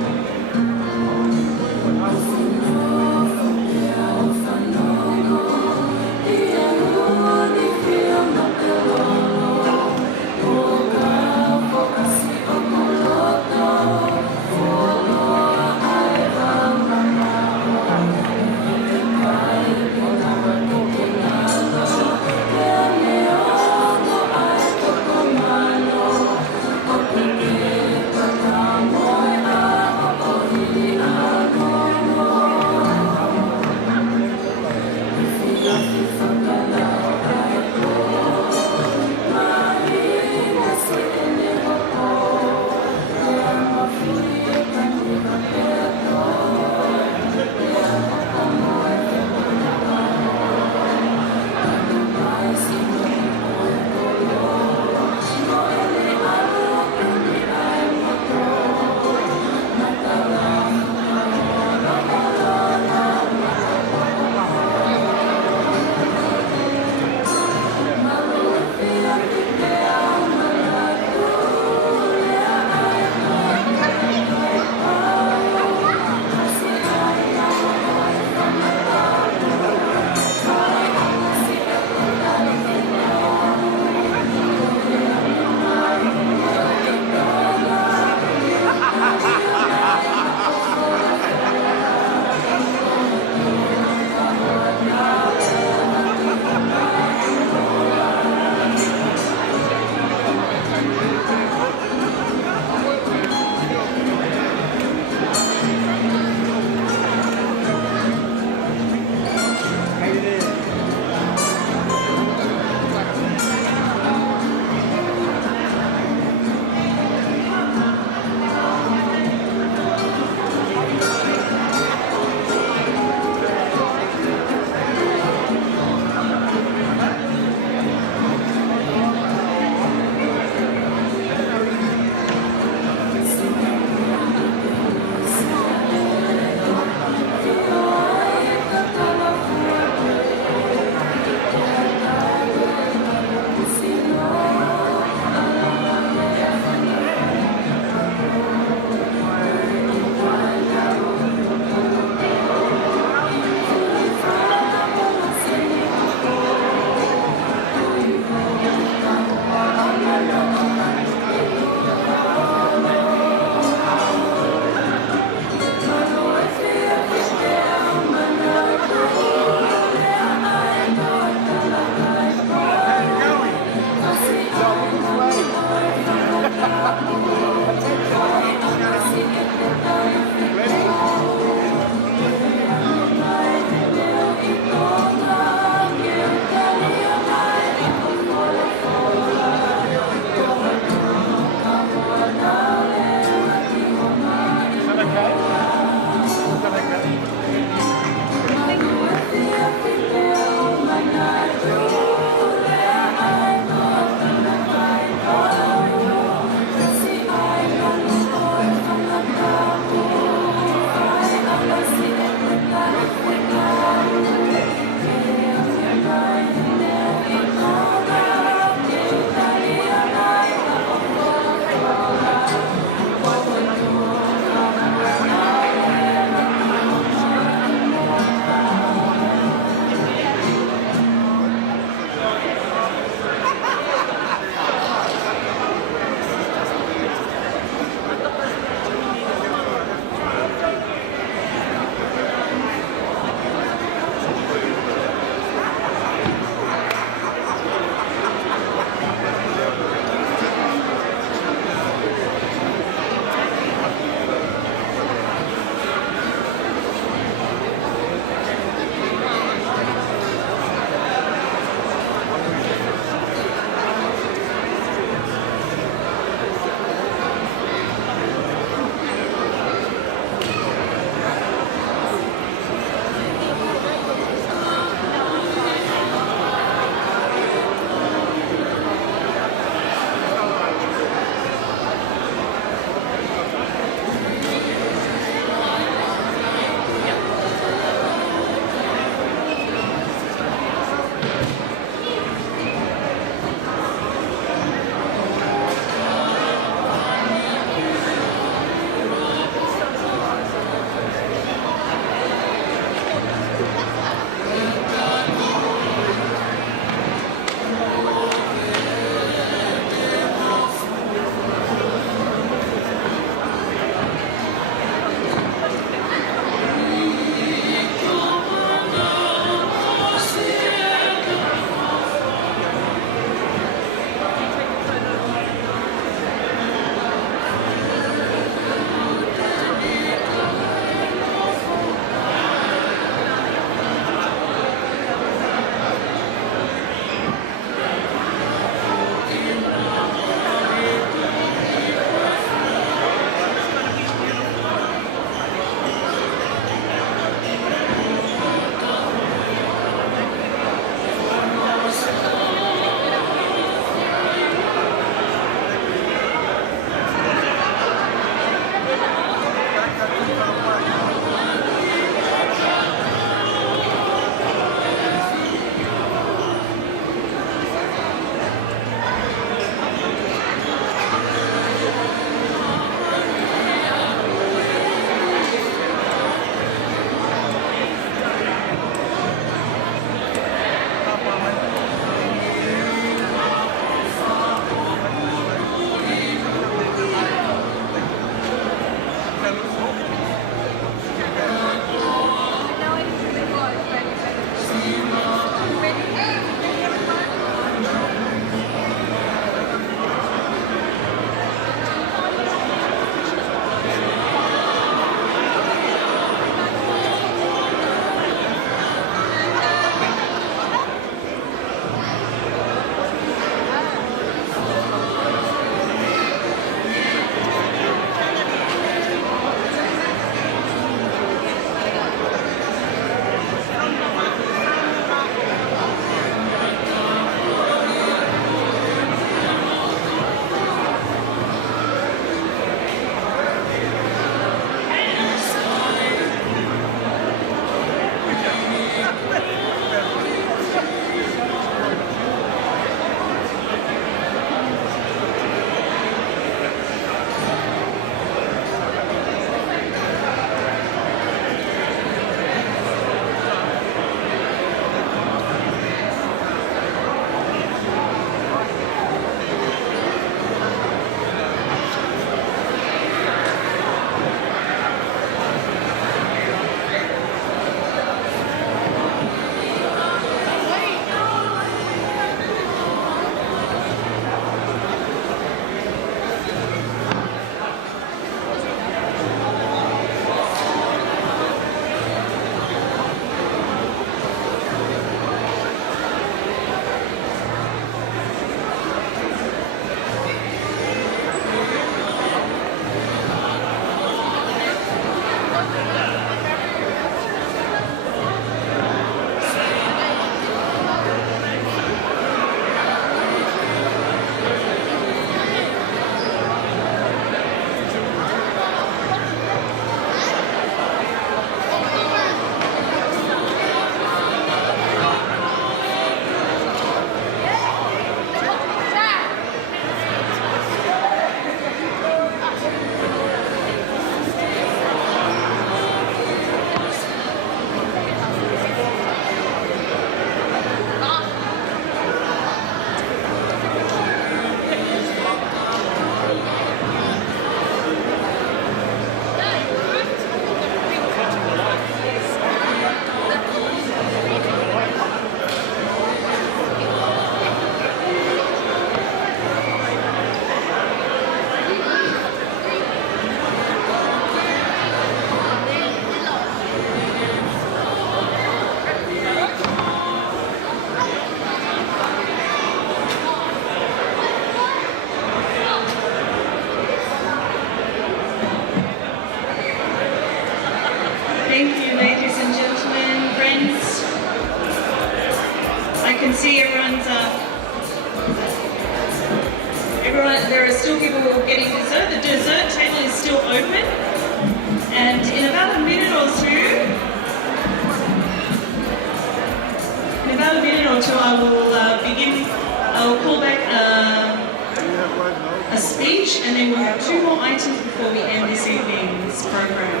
have 2 more items before we end this evening's program.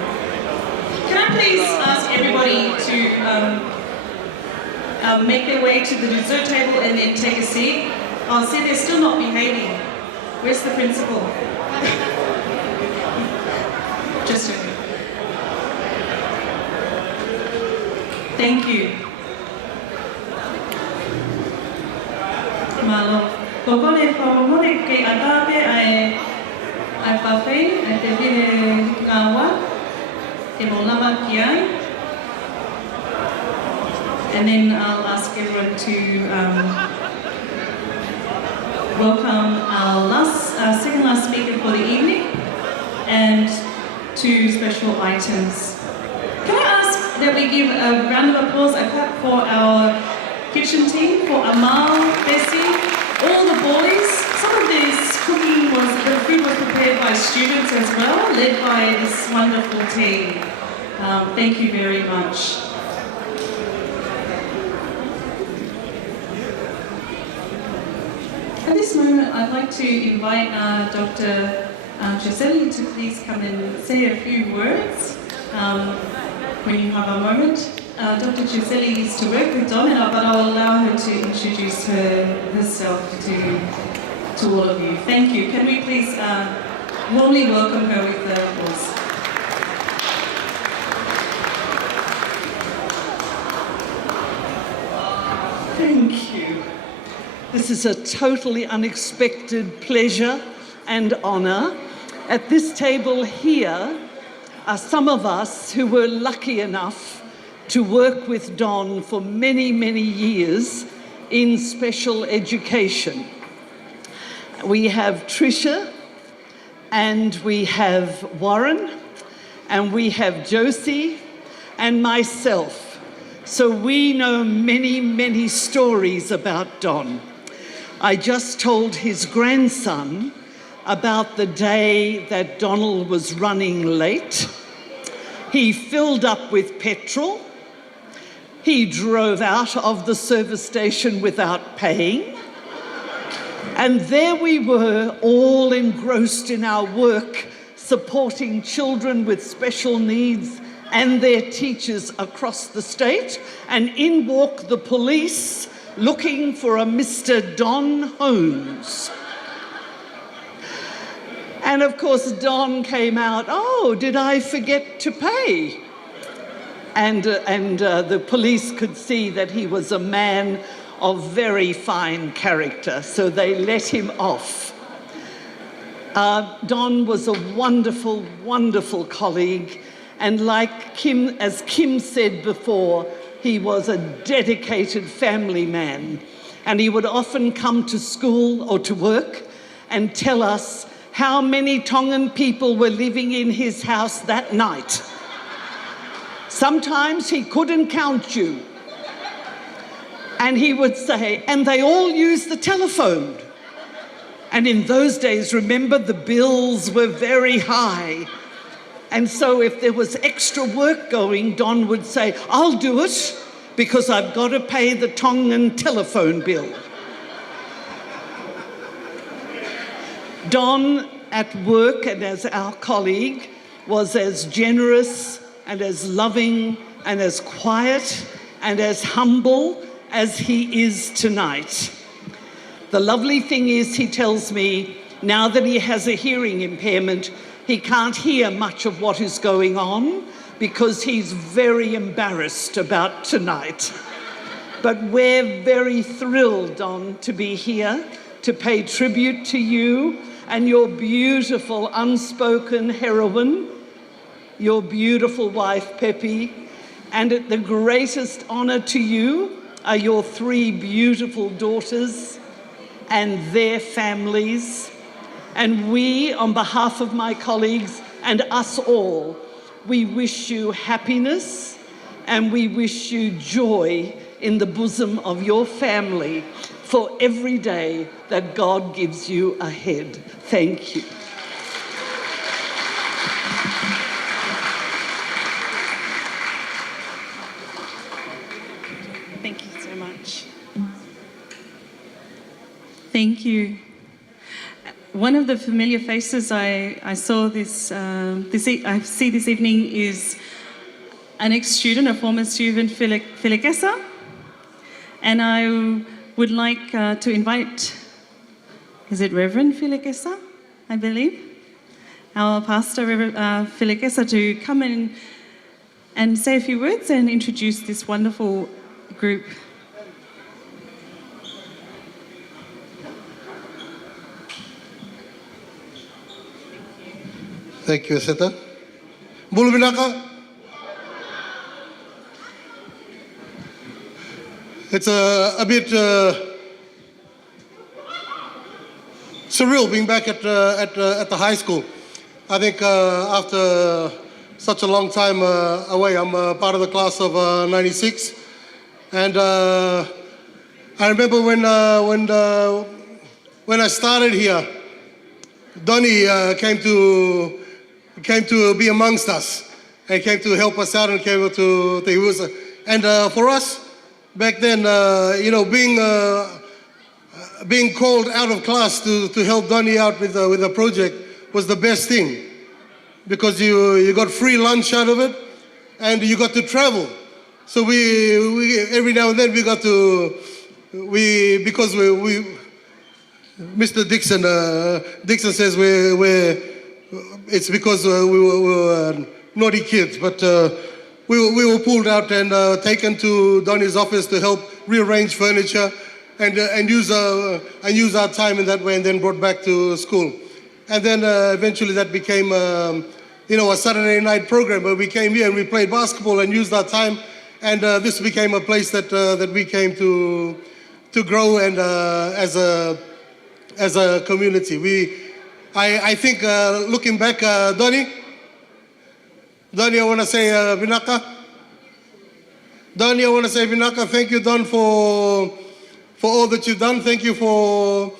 Can I please ask everybody to make their way to the dessert table and then take a seat? Oh, see, they're still not behaving. Where's the principal? Just okay. Thank you. Malo. Kokone whamone kei atape ai whawhai, ai te whire ngāwa, te molama ki ai. And then I'll ask everyone to welcome our second last speaker for the evening and 2 special items. Can I ask that we give a round of applause, a clap for our kitchen team, for Amal, Bessie, all the boys. Some of this cooking the food was prepared by students as well, led by this wonderful team. Thank you very much. At this moment, I'd like to invite Dr. Giselle to please come and say a few words when you have a moment. Dr. Giselle used to work with Don, but I'll allow her to introduce herself to all of you. Thank you. Can we please warmly welcome her with applause? Thank you. This is a totally unexpected pleasure and honour. At this table here are some of us who were lucky enough to work with Don for many, many years in special education. We have Tricia, and we have Warren, and we have Josie, and myself. So we know many, many stories about Don. I just told his grandson about the day that Donald was running late. He filled up with petrol. He drove out of the service station without paying. And there we were, all engrossed in our work, supporting children with special needs and their teachers across the state. And in walk the police, looking for a Mr. Don Holmes. And of course, Don came out, "Oh, did I forget to pay?" And the police could see that he was a man of very fine character, so they let him off. Don was a wonderful, wonderful colleague, and as Kim said before, he was a dedicated family man, and he would often come to school or to work and tell us how many Tongan people were living in his house that night. Sometimes he couldn't count you. And he would say, and they all use the telephone. And in those days, remember, the bills were very high. And so if there was extra work going, Don would say, "I'll do it because I've got to pay the Tongan telephone bill." Don at work and as our colleague was as generous and as loving and as quiet and as humble as he is tonight. The lovely thing is, he tells me now that he has a hearing impairment, he can't hear much of what is going on because he's very embarrassed about tonight. But we're very thrilled, Don, to be here to pay tribute to you and your beautiful unspoken heroine, your beautiful wife, Pepe, and the greatest honour to you are your 3 beautiful daughters and their families. And we, on behalf of my colleagues and us all, we wish you happiness and we wish you joy in the bosom of your family for every day that God gives you ahead. Thank you. Thank you so much. Thank you. one of the familiar faces I saw I see this evening is an ex-student, a former student, Filikesa. And I would like to invite, is it Reverend Filikesa, I believe? Our pastor, Reverend Filikesa, to come in and say a few words and introduce this wonderful group. Thank you, Seta. Bulu Binaka. It's a bit surreal being back at the high school. I think after such a long time away, I'm part of the class of '96, and I remember when I started here, Donnie came to be amongst us and came to help us out and came to he was and for us back then, being called out of class to help Donnie out with a project was the best thing, because you got free lunch out of it and you got to travel. So we every now and then we got to because Mr. Dixon says it's because we were naughty kids, but we were pulled out and taken to Donnie's office to help rearrange furniture and use our time in that way, and then brought back to school. And then eventually that became a Saturday night program where we came here and we played basketball and used our time, and this became a place that we came to grow and as a community. I think looking back, Donnie, I want to say Vinaka. Donnie, I want to say Vinaka. Thank you, Don, for all that you've done. Thank you for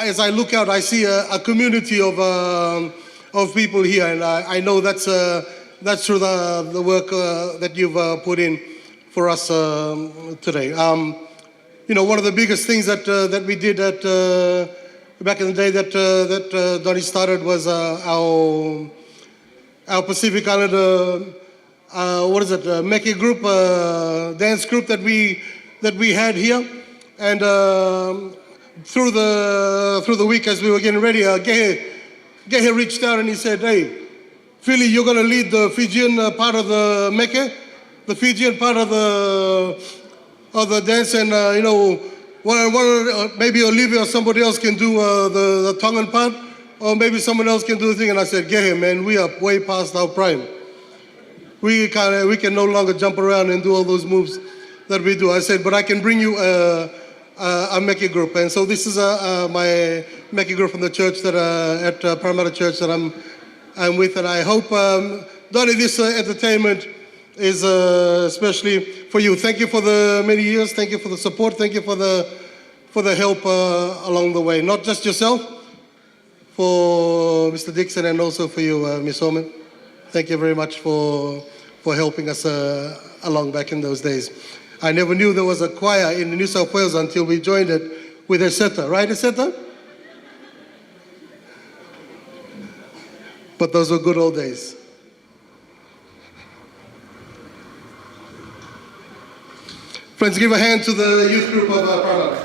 as I look out, I see a community of people here, and I know that's through the work that you've put in for us today. One of the biggest things that we did back in the day that Donnie started was our Pacific Islander Meki group, dance group that we had here, and through the week as we were getting ready, Gehe reached out and he said, "Hey, Philly, you're going to lead the Fijian part of the Meki, the Fijian part of the dance, and maybe Olivia or somebody else can do the Tongan part, or maybe someone else can do the thing." And I said, "Gehe, man, we are way past our prime. We can no longer jump around and do all those moves that we do." I said, "But I can bring you a Meki group." And so this is my Meki group from the church that at Parramatta Church that I'm with, and I hope Donnie, this entertainment is especially for you. Thank you for the many years. Thank you for the support. Thank you for the help along the way. Not just yourself, for Mr. Dixon, and also for you, Miss Oman. Thank you very much for helping us along back in those days. I never knew there was a choir in New South Wales until we joined it with Eseta, right, Eseta? But those were good old days. Friends, give a hand to the youth group of Paula.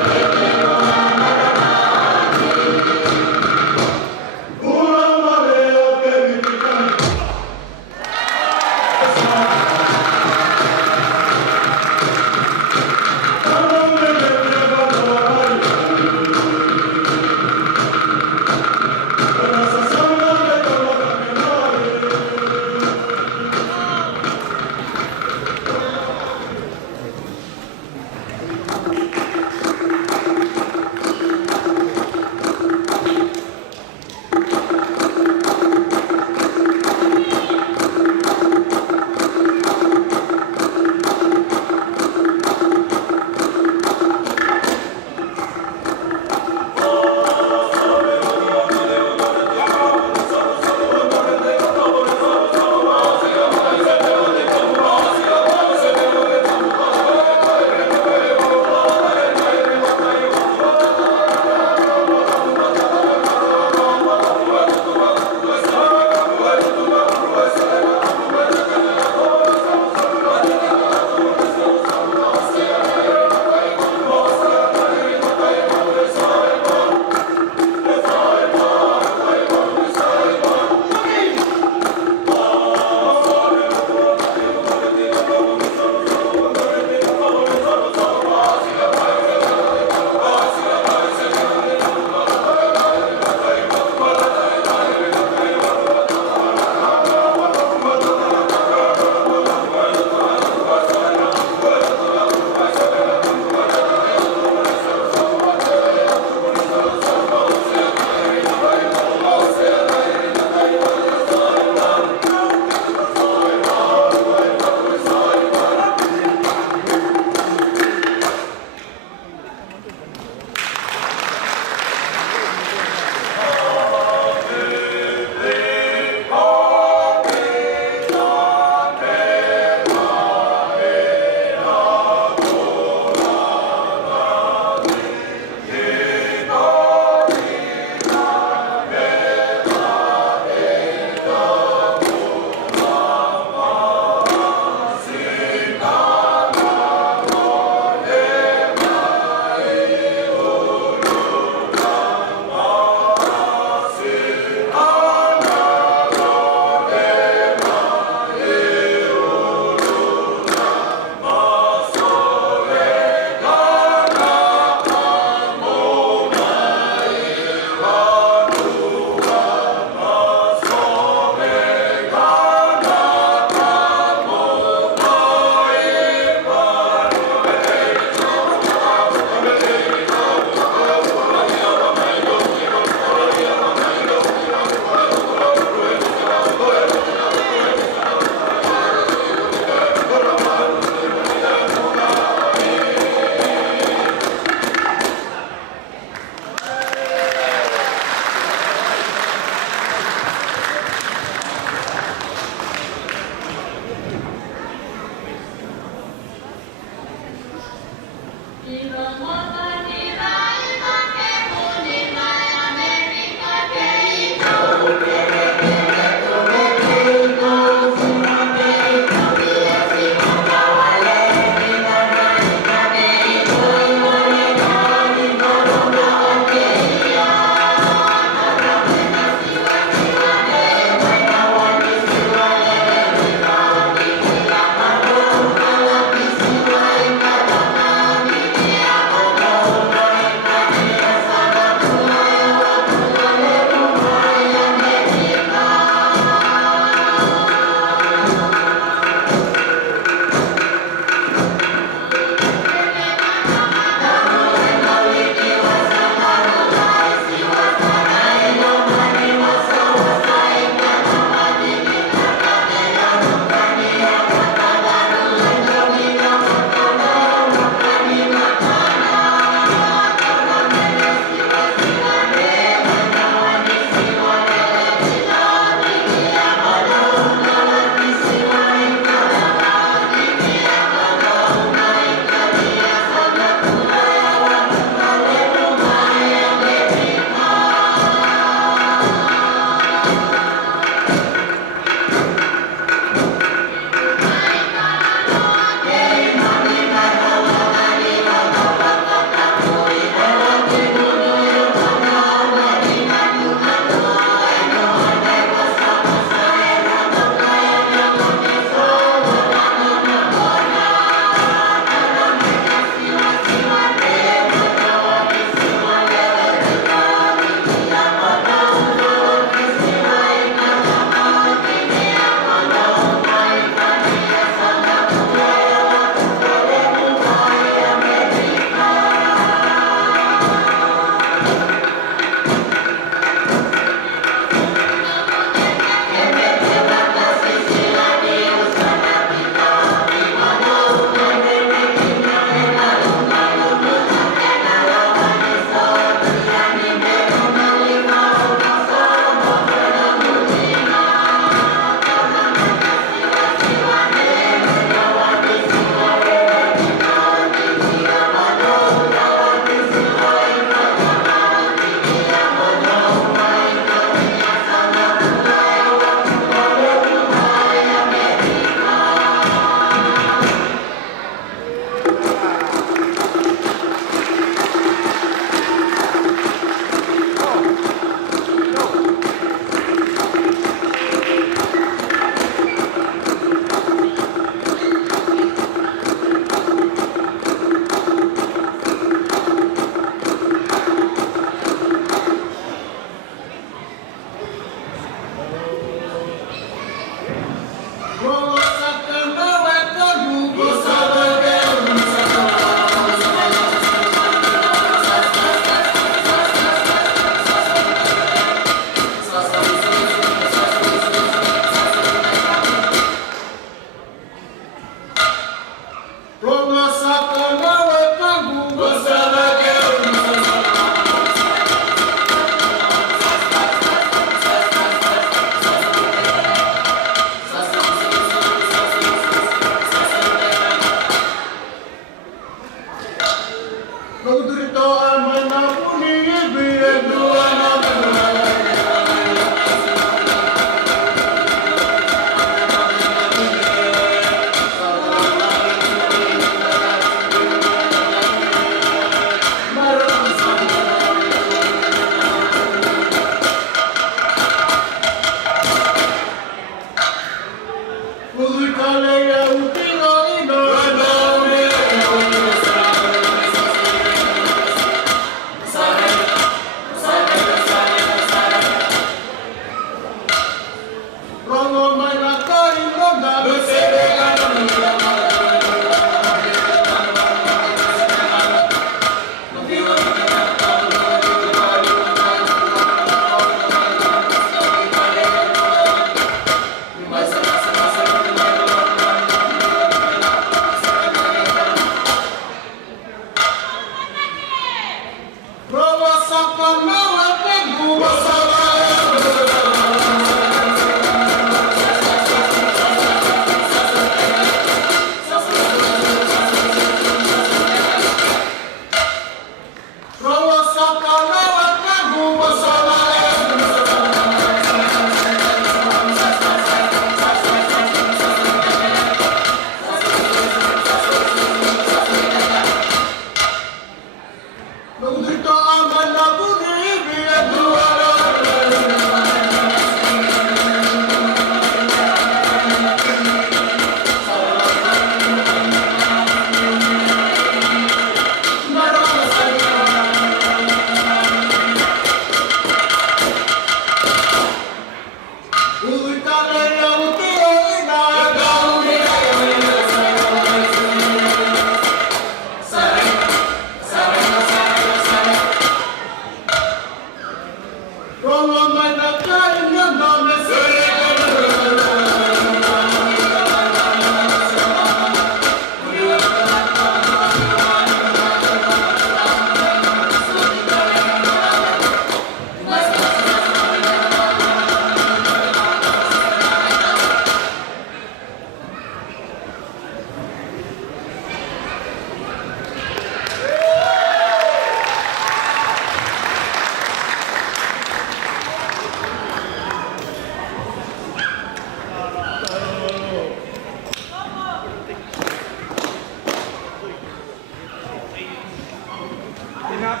Our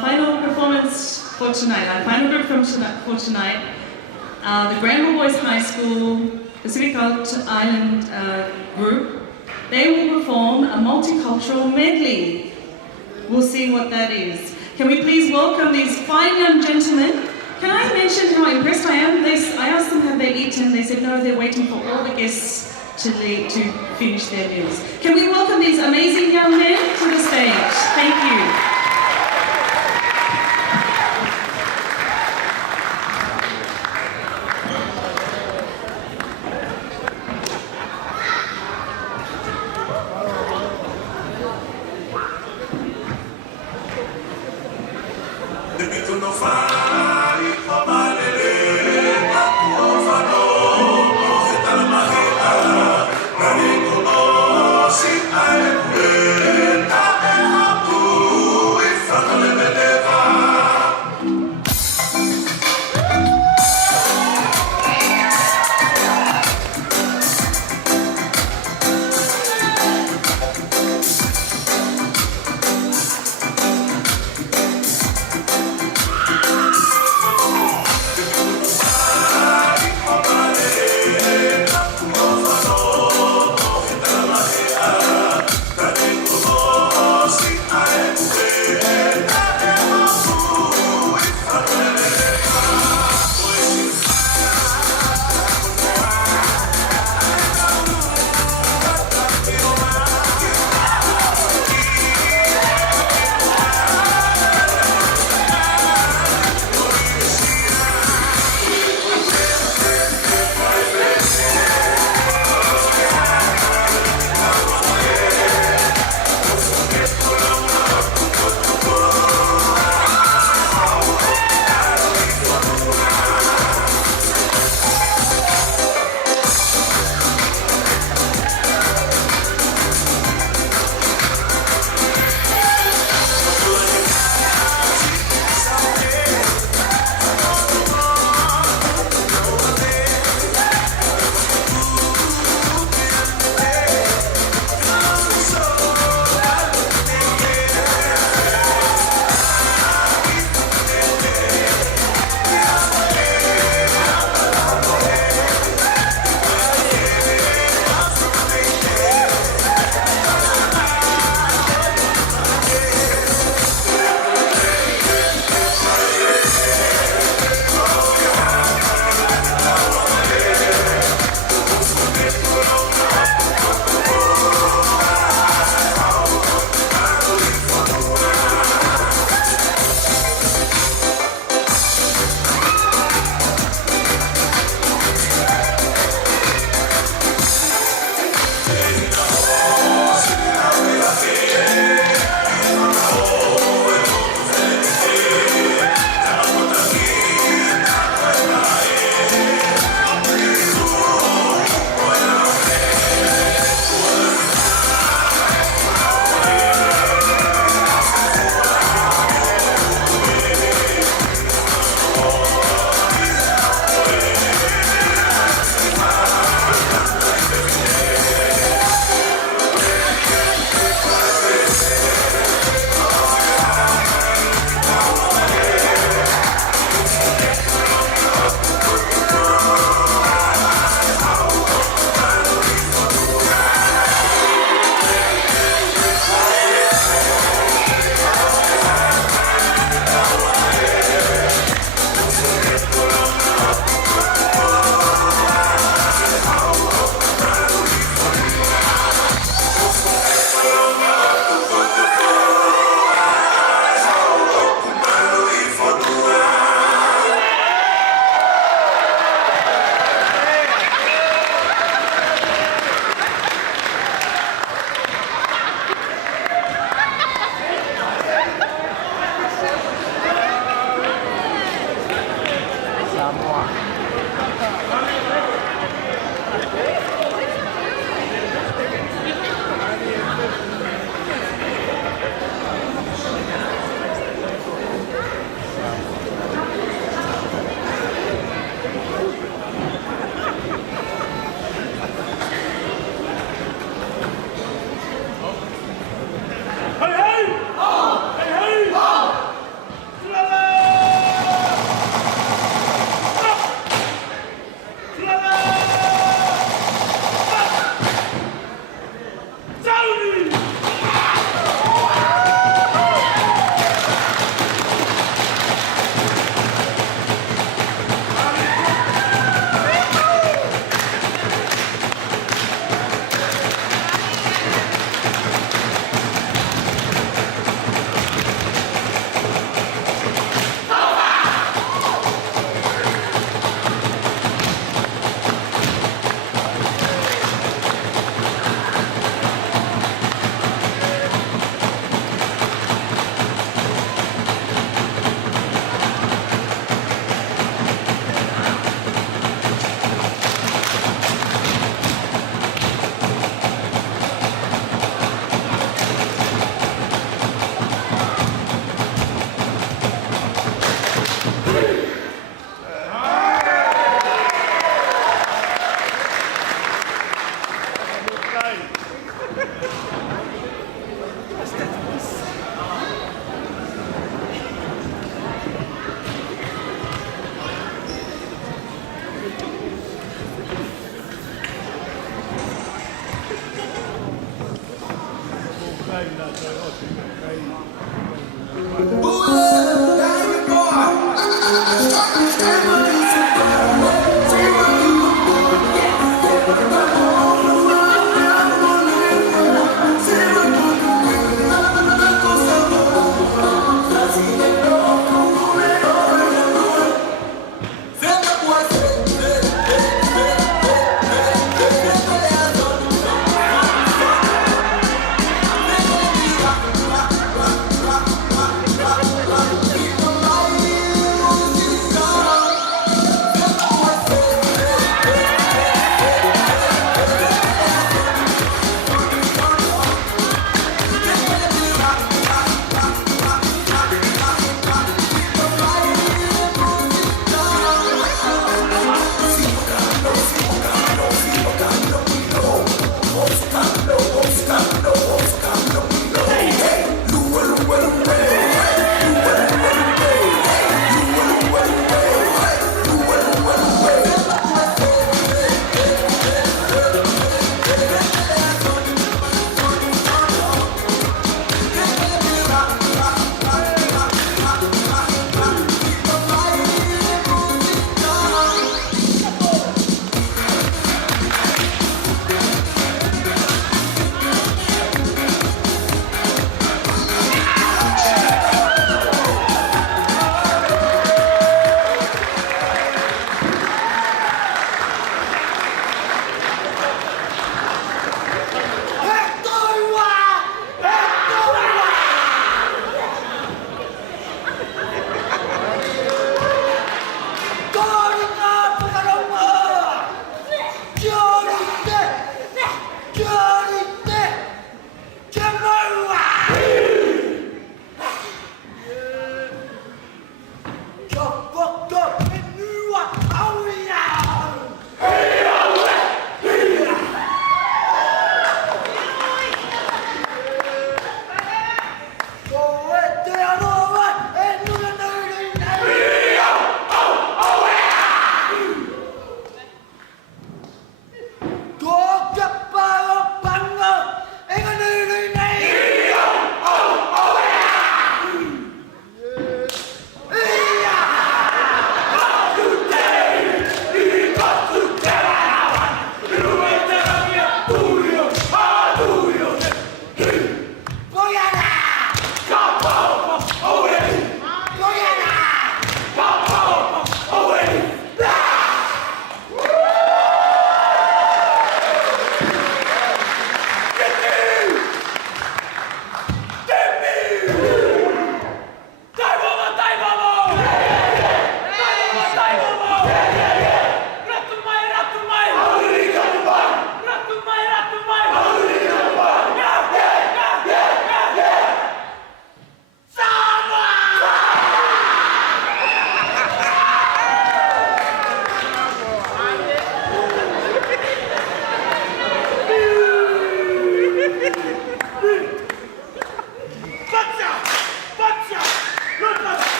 final performance for tonight, our final group for tonight, the Granville Boys High School Pacific Island group. They will perform a multicultural medley. We'll see what that is. Can we please welcome these fine young gentlemen? Can I mention how impressed I am? I asked them have they eaten. They said no, they're waiting for all the guests to finish their meals. Can we welcome these amazing young men to the stage? Thank you. Sit I and wait,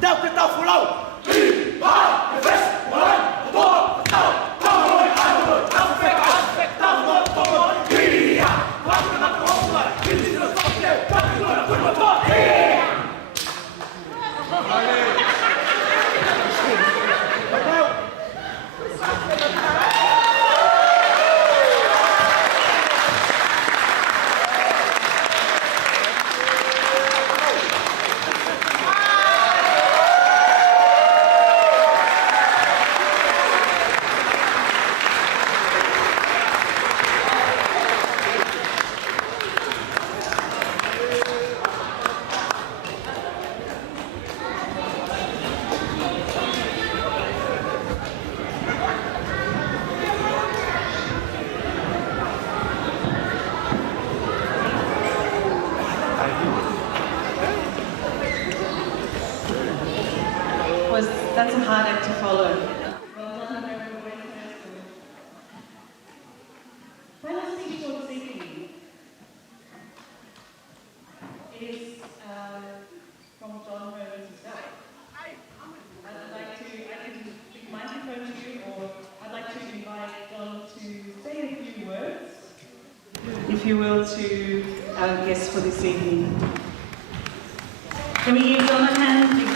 Tau ke tau fulau. Ha, fes, molan, to, tau, tau moi anu, tau fe ka, tau mo to, ia. Wa ku na ko wa, ki ni no so ke, pa ku na ku mo to, ia. That's a hard act to follow. Final speech for this evening is from Don Hindes himself. I'd like to give the microphone to you, or I'd like to invite Don to say a few words, if you will, to our guests for this evening. Can we give Don a hand, please?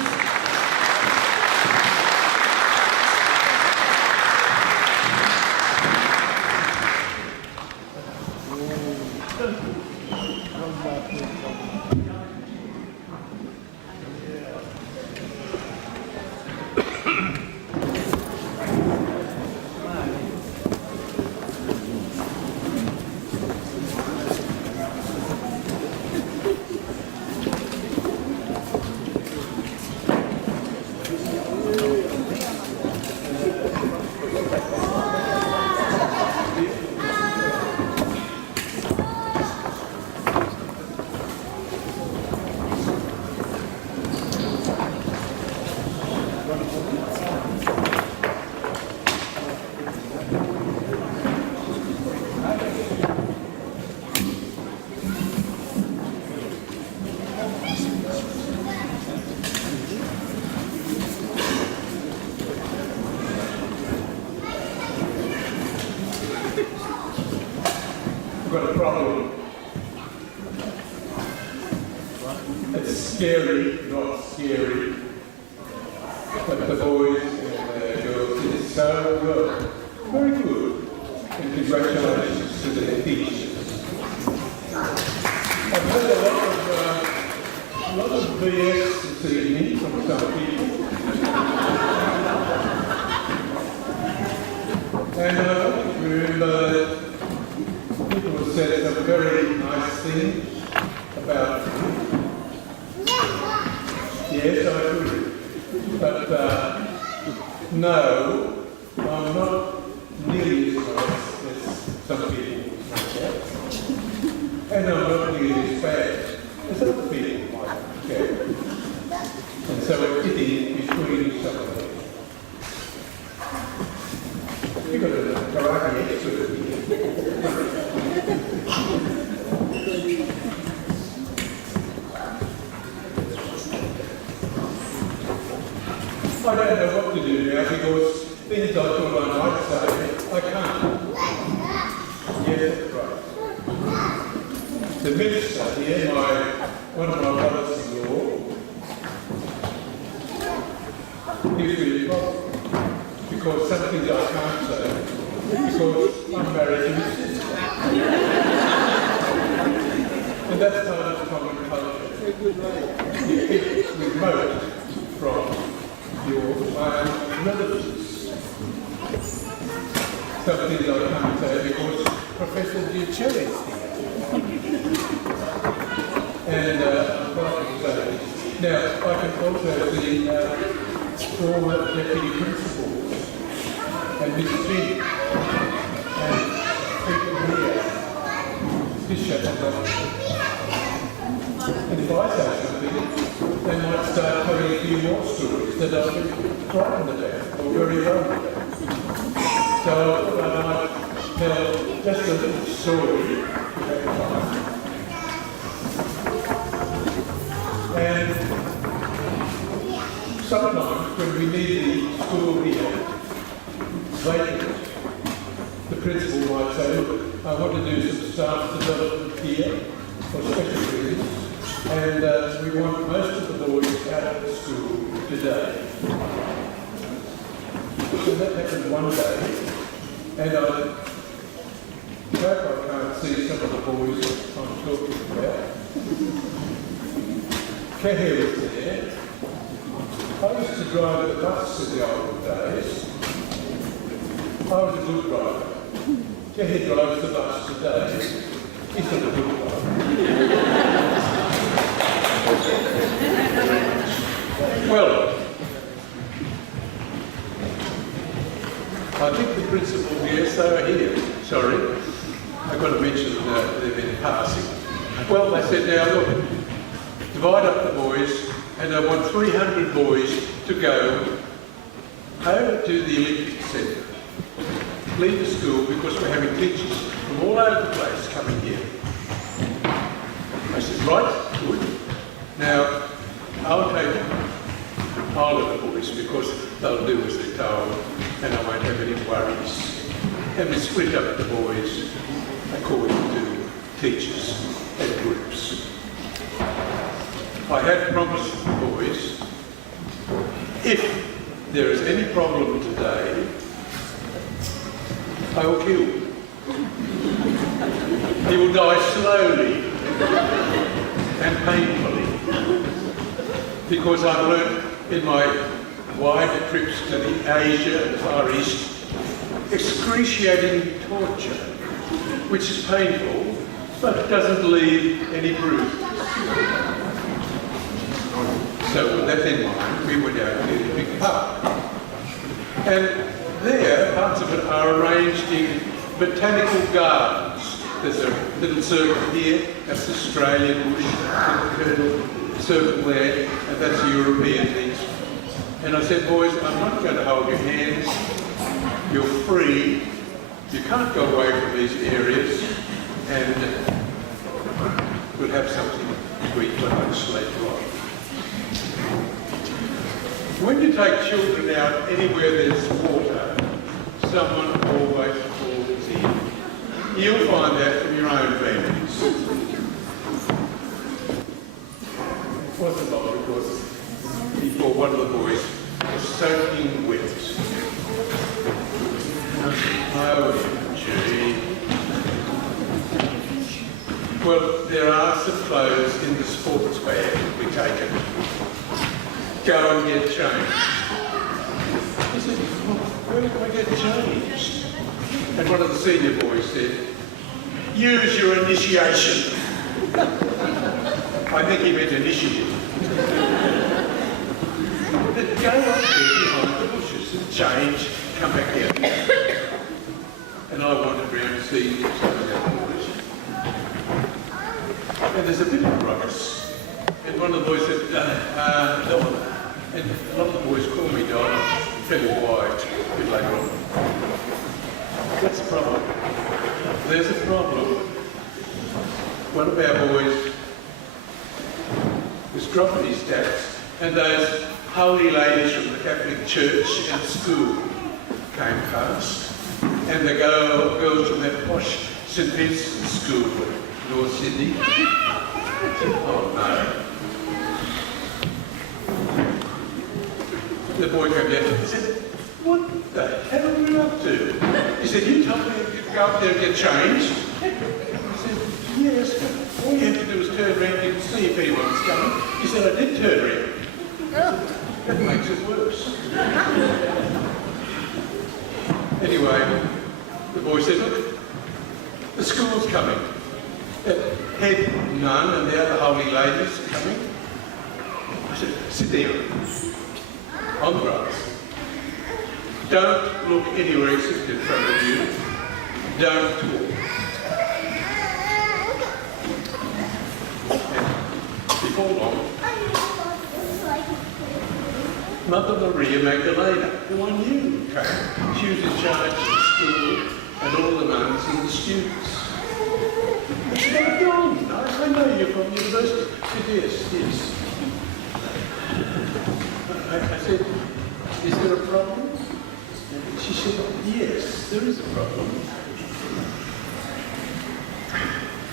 Got a problem. It's scary, not scary. But the boys and girls did so well. Very good. And congratulations to their teachers. I've heard a lot of BS this evening from some people. And I want to remember that people have said some very nice things about you. Yes, I agree. But no, I'm not nearly as nice as some people might get. And I'm not nearly as bad as other people might get. And so it's sitting between something. You've got a karate expert here. I don't know what to do now because things I thought I might say, I can't. Yes, that's right. The minister here, one of my brothers-in-law, gives me a problem because some things I can't say because I'm married to his sister. And that's part of common culture. It's remote from your relatives. Some things I can't say because Professor Duchelli is here. And I'm quite excited. Now, I can also see former deputy principals and Miss G and people here. Bishop and if I say something, they might start telling a few more stories that I've been frightened about or very wrong about. So I might tell just a little story about time. And sometimes when we need the school here vacant, the principal might say, look, I want to do some staff development here for special reasons, and we want most of the boys out of the school today. So that happened one day, and I hope I can't see some of the boys I'm talking about. Kehe was there. I used to drive the bus in the old days. I was a good driver. Kehe drives the bus today. He's not a good driver. Well, I think the principal, yes, they are here. Sorry, I've got to mention them in passing. Well, they said, now look, divide up the boys, and I want 300 boys to go over to the Olympic Centre. Leave the school because we're having teachers from all over the place coming here. I said, right, good. Now, I'll take Paula the boys because they'll do as they're told and I won't have any worries. And we split up the boys according to teachers and groups. I had promised the boys, if there is any problem today, I will kill him. He will die slowly and painfully because I've learned in my wide trips to the Asia and Far East excruciating torture, which is painful but doesn't leave any bruises. So with that in mind, we went out to the big park. And there, parts of it are arranged in botanical gardens. There's a little circle here, that's Australian bush, little circle there, and that's European things. And I said, boys, I'm not going to hold your hands. You're free. You can't go away from these areas, and we'll have something to eat for lunch later on. When you take children out anywhere there's water, someone always falls in. You'll find that from your own families. It wasn't long because before one of the boys was soaking wet. Oh, gee. Well, there are some clothes in the sports bag we take it. Go and get changed. He said, where do I get changed? And one of the senior boys said, use your initiation. I think he meant initiative. Go up there behind the bushes and change, come back here. And I wandered around to see some of our boys. And there's a bit of ruckus. And one of the boys said, Don. And a lot of the boys call me Don. I'll tell you why a bit later on. What's the problem? There's a problem. One of our boys was dropping his stats, and those holy ladies from the Catholic Church and school came past, and the girls from that posh St Vincent's School in North Sydney. Oh no. The boy came down and said, what the hell are you up to? He said, you told me to go up there and get changed. I said, yes, but all you had to do was turn around and see if anyone was coming. He said, I did turn around. I said, that makes it worse. Anyway, the boy said, look, the school's coming. The head nun and the other holy ladies are coming. I said, sit down. On the grass. Don't look anywhere except in front of you. Don't talk. And before long, Mother Maria Magdalena, who I knew came. She was in charge of the school and all the nuns and the students. I said, oh, Don, I know you're from university. She said, yes, yes. I said, is there a problem? And she said, yes, there is a problem.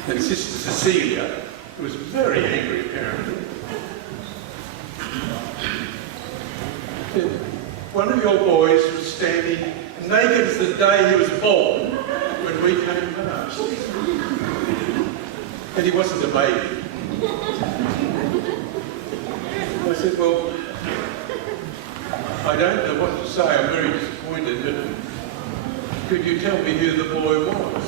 And Sister Cecilia was very angry, apparently. Said, one of your boys was standing naked as the day he was born when we came past. And he wasn't a baby. I said, well, I don't know what to say, I'm very disappointed, but could you tell me who the boy was?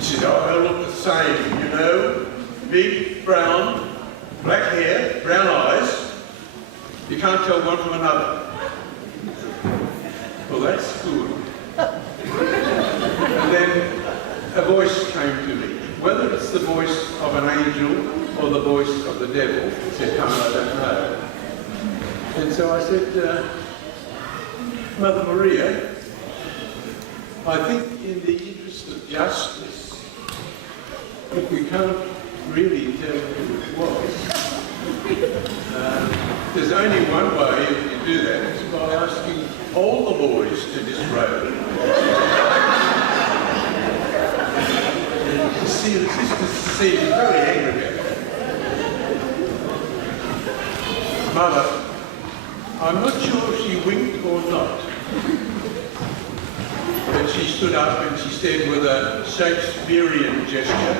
She said, oh, they look the same, you know, big, brown, black hair, brown eyes. You can't tell one from another. Well, that's good. And then a voice came to me. Whether it's the voice of an angel or the voice of the devil, said, come, I don't know. And so I said, Mother Maria, I think in the interest of justice, if we can't really tell who it was, there's only one way you can do that, it's by asking all the boys to disrobe. The sister seemed very angry about it. Mother, I'm not sure if she winked or not, but she stood up and she said with a Shakespearean gesture,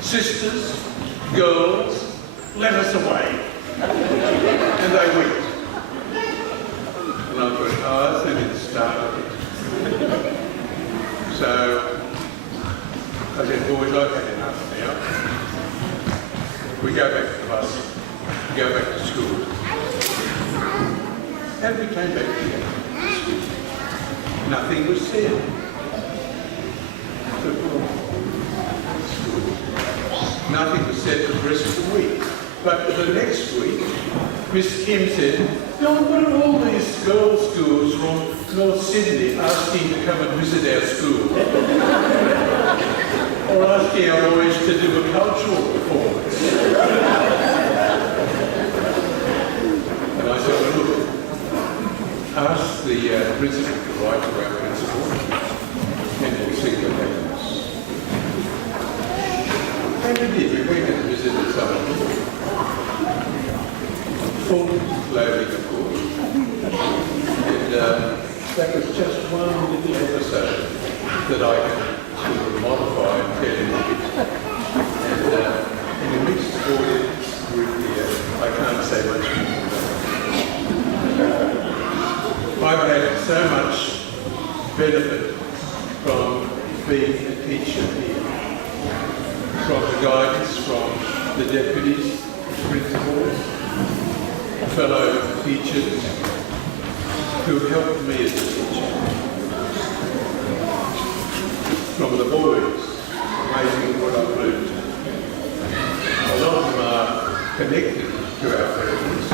sisters, girls, let us away. And they winked. And I thought, oh, that's only the start of it. So I said, boys, I've had enough now. We go back to the bus, we go back to school. And we came back together. Nothing was said. I thought, well, that's good. Nothing was said for the rest of the week. But the next week, Miss Kim said, Don, what are all these girls' schools from North Sydney asking to come and visit our school? Or asking our boys to do a cultural performance? And I said, well, look, ask the principal to write to our principal, and we'll see what happens. And we did. We went and visited some of them. Full loading, of course. And that was just one little episode that I can sort of modify and tell you a bit. And in a mixed audience group here, I can't say much more than that. I've had so much benefit from being a teacher here, from the guidance from the deputies, principals, fellow teachers who helped me as a teacher, from the boys, amazing what I've learned. A lot of them are connected to our families.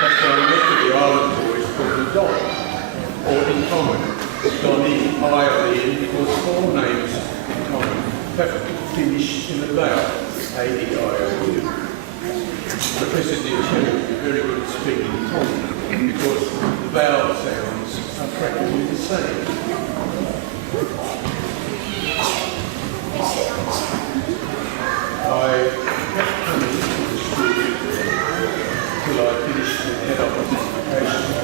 That's why I met the island boys called the Don, or in common, Donnie, I or the end, because all names in common have to finish in a vowel, A-E-I-O-U. Professor Diacelli would be very good at speaking in common because the vowel sounds are practically the same. I kept coming to the school till I finished the head office education.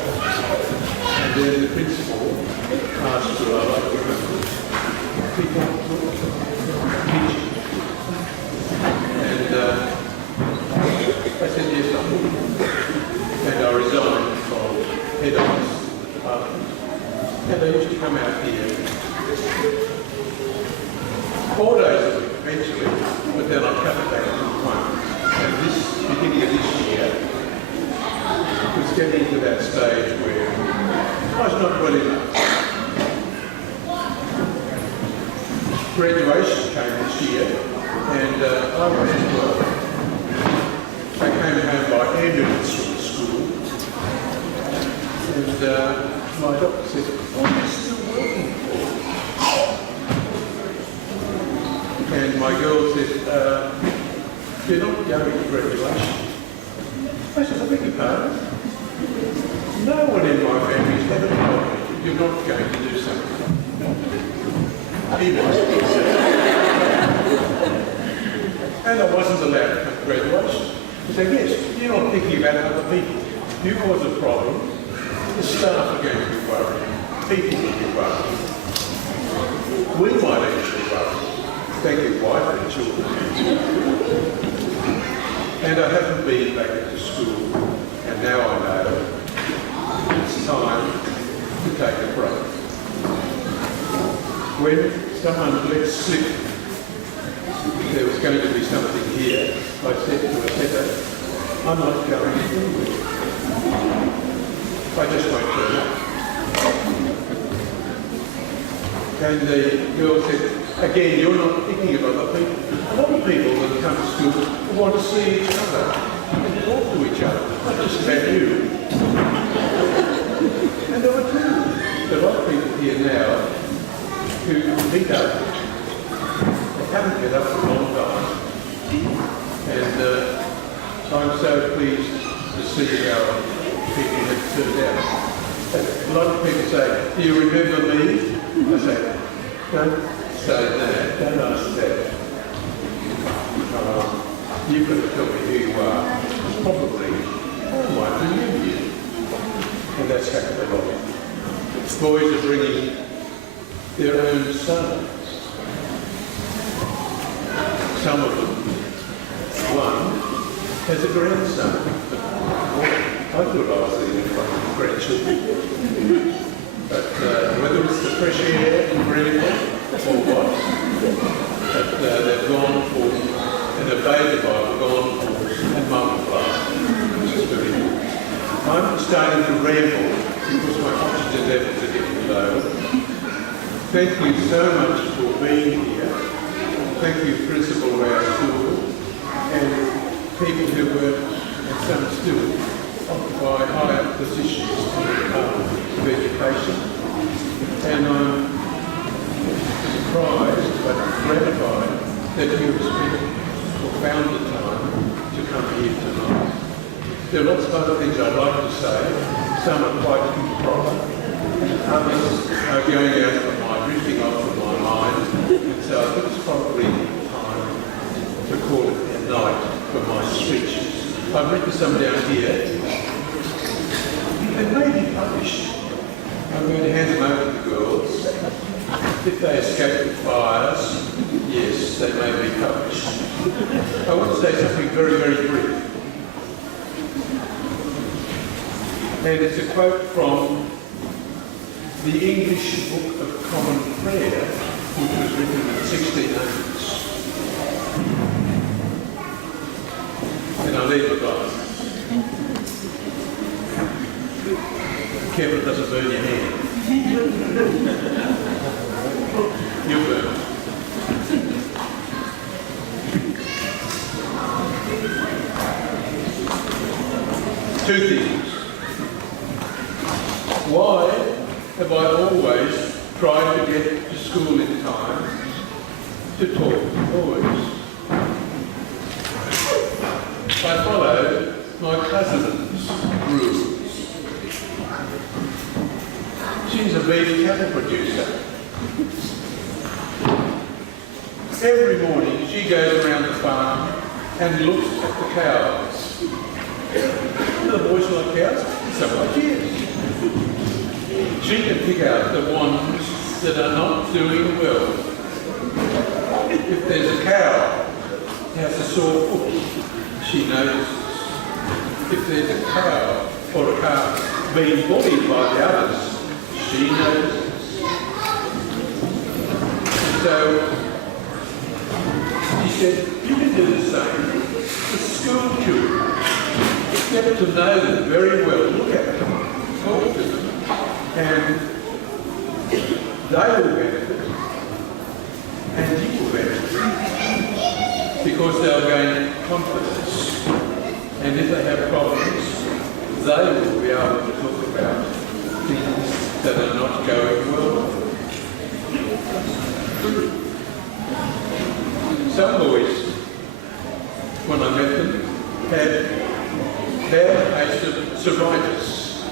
And then the principal asked who I like to go. People teaching. And I said yes, I would. And I resigned from head office in the department. And I used to come out here you're not going to graduation. I said, I beg your pardon? No one in my family has ever told me you're not going to do something. Even and I wasn't allowed to come to graduation. He said, yes, you're not thinking about other people. You cause a problem, the staff are going to be worried, people will be worried. We might actually worry. Thank you, wife and children. And I haven't been back into school, and now I know it's time to take a break. When someone let slip there was going to be something here, I said to her, I'm not going to do it. I just won't turn up. And the girl said, again, you're not thinking of other people. A lot of people that come to school want to see each other and talk to each other, not just about you. And there are too. There are a lot of people here now who meet up. They haven't met up for a long time. And I'm so pleased to see how people have turned out. A lot of people say, do you remember me? I say, don't say that, don't ask that. You've got to tell me who you are. Probably, I might remember you. And that's happened a lot. Boys are bringing their own sons. Some of them, one has a grandson. I thought I was the grandchildren. But whether it's the fresh air in Granville or what, but they've gone for, and the baby Bible gone for a mum class, which is very good. I'm starting to ramble because my oxygen levels are getting low. Thank you so much for being here. Thank you, principal of our school, and people who work, and some still, occupy higher positions in the Department of Education. And I'm surprised but gratified that you as people found the time to come here tonight. There are lots of other things I'd like to say. Some are quite improper. Others are going out of my, drifting off of my mind. And so I think it's probably time to call it a night for my speeches. I've written some down here. They may be published. I'm going to hand them over to the girls. If they escape the fires, yes, they may be published. I want to say something very, very brief. And it's a quote from the English Book of Common Prayer, which was written in the 1600s. And I'll leave it on. Careful it doesn't burn your hand. You burn. Two things. Why have I always tried to get to school in time to talk to boys? I followed my cousin's rules. She's a beef cattle producer. Every morning she goes around the farm and looks at the cows. Do the boys like cows? So like yes. She can pick out the ones that are not doing well. If there's a cow that has a sore foot, she notices. If there's a cow or a calf being bullied by the others, she notices. So she said, you can do the same with school children. Get to know them very well, look at them, talk to them, and they will benefit, and you will benefit, because they'll gain confidence. And if they have problems, they will be able to talk about things that are not going well. Some boys when I met them, had bad case of psoriasis.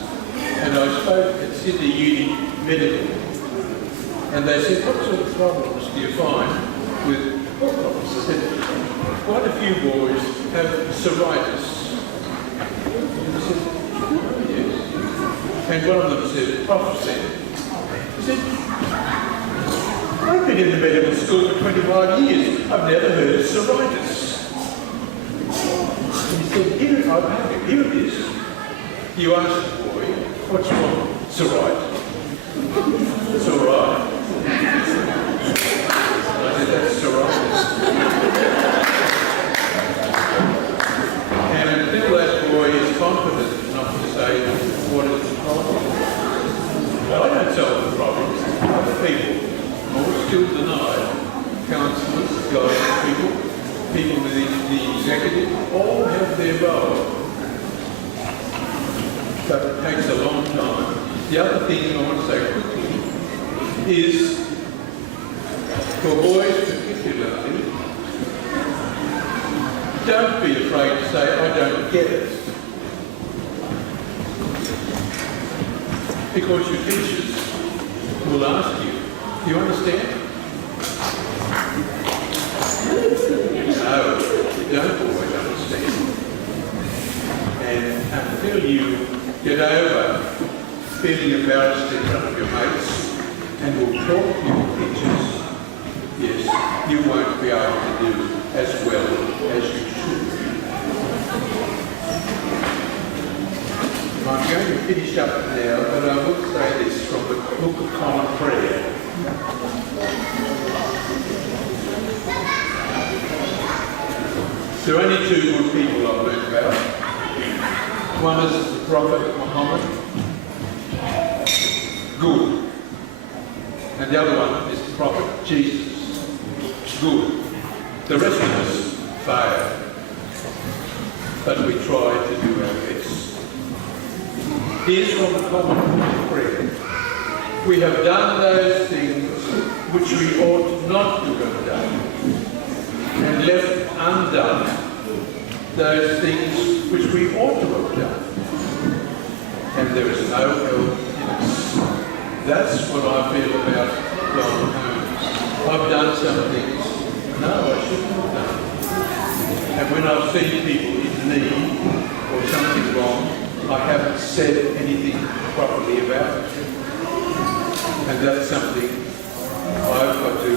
And I spoke at Sydney Uni Medical. And they said, what sort of problems do you find with what problems? I said, quite a few boys have psoriasis. And I said, oh, yes. And one of them said, Prof said, he said, I've been in the medical school for 25 years. I've never heard of psoriasis. And he said, here it is. You ask the boy, what's wrong? It's all right. It's all right. I said, that's psoriasis. And until that boy is confident enough to say, what is the problem? Well, I don't solve the problems. Other people, more skilled than I, counsellors, guidance people within the executive, all have their role. But it takes a long time. The other thing I want to say quickly is, for boys particularly, don't be afraid to say, I don't get it. Because your teachers will ask you, do you understand? No, you don't always understand. And until you get over feeling embarrassed in front of your mates and will talk to your teachers, yes, you won't be able to do as well as you should. I'm going to finish up now, but I will say this from the Book of Common Prayer. There are only two good people I've learned about. One is the Prophet Muhammad, good. And the other one is the Prophet Jesus, good. The rest of us fail, but we try to do our best. Here's from the Common Prayer. We have done those things which we ought not to have done, and left undone those things which we ought to have done. And there is no help in us. That's what I feel about Don Hindes. I've done some things, no, I shouldn't have done. And when I've seen people in need or something wrong, I haven't said anything properly about it. And that's something I've got to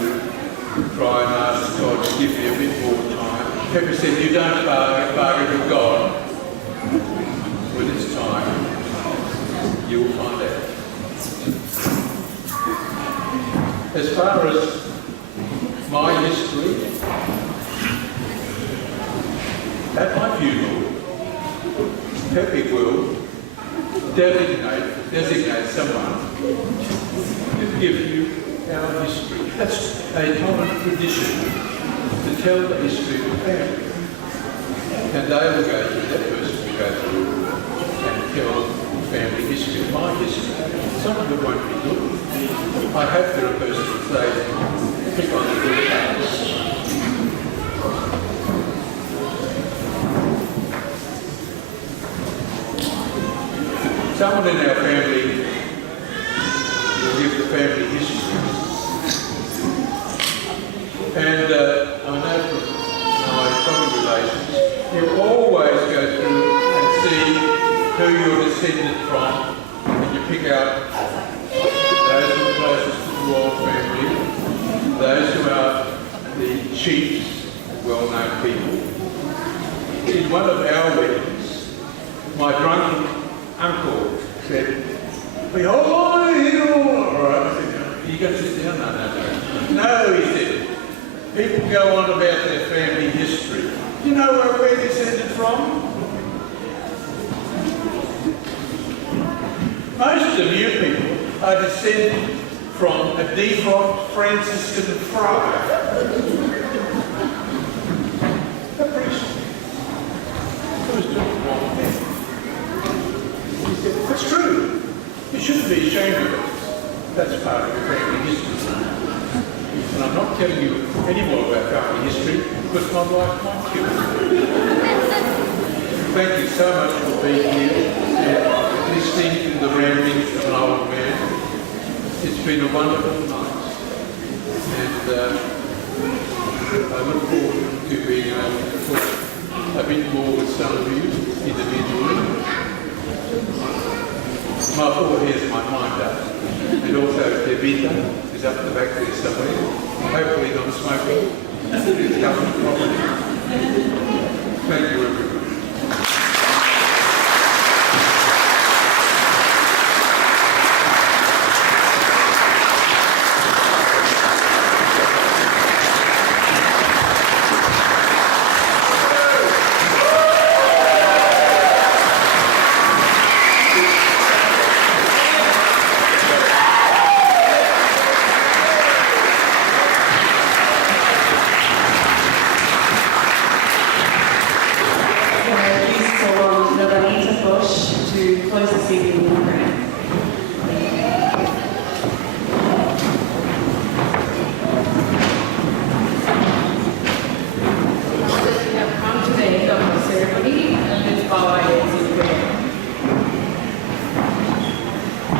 try and ask God to give me a bit more time. Pepper said, you don't bargain with God. When it's time, you'll find out. As far as my history, at my funeral, Pepe will designate someone to give you our history. That's a common tradition, to tell the history of the family. And they will go through, that person will go through and tell the family history, my history. Some of it won't be good. I hope there are persons who say, pick on the good parts. Someone in our family will give the family history. And I know from my family relations, you always go through and see who you're descended from, and you pick out those who are closest to the royal family, those who are the chiefs, well-known people. In one of our weddings, my drunken uncle said, "Oh, all right." I said, "You going to sit down?" No, he said, people go on about their family history. Do you know where we're descended from? Most of you people are descended from a defunct Franciscan friar. A priest. Who was doing the wrong thing. He said, that's true. You shouldn't be ashamed of it. That's part of your family history. And I'm not telling you any more about family history because my wife wants you. Thank you so much for being here and listening to the ramblings of an old man. It's been a wonderful night. And I look forward to being able to talk a bit more with some of you individually. Here's my mind up. And also Devita is up the back there somewhere. Hopefully not smoking. It's government property. Thank you everyone.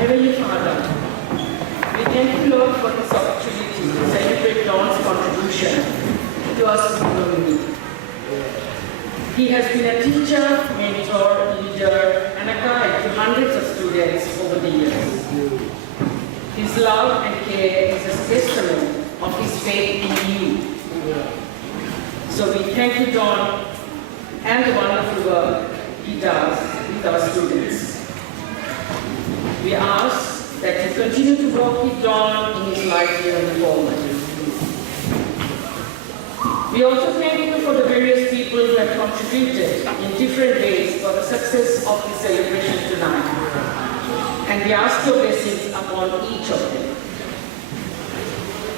Heavenly Father, we thank you, Lord, for this opportunity to celebrate Don's contribution to our school community. He has been a teacher, mentor, leader, and a guide to hundreds of students over the years. His love and care is a testament of his faith in you. So we thank you, Don, and the wonderful work he does with our students. We ask that you continue to walk with Don in his life here in the forward. We also thank you for the various people who have contributed in different ways for the success of this celebration tonight. And we ask your blessings upon each of them.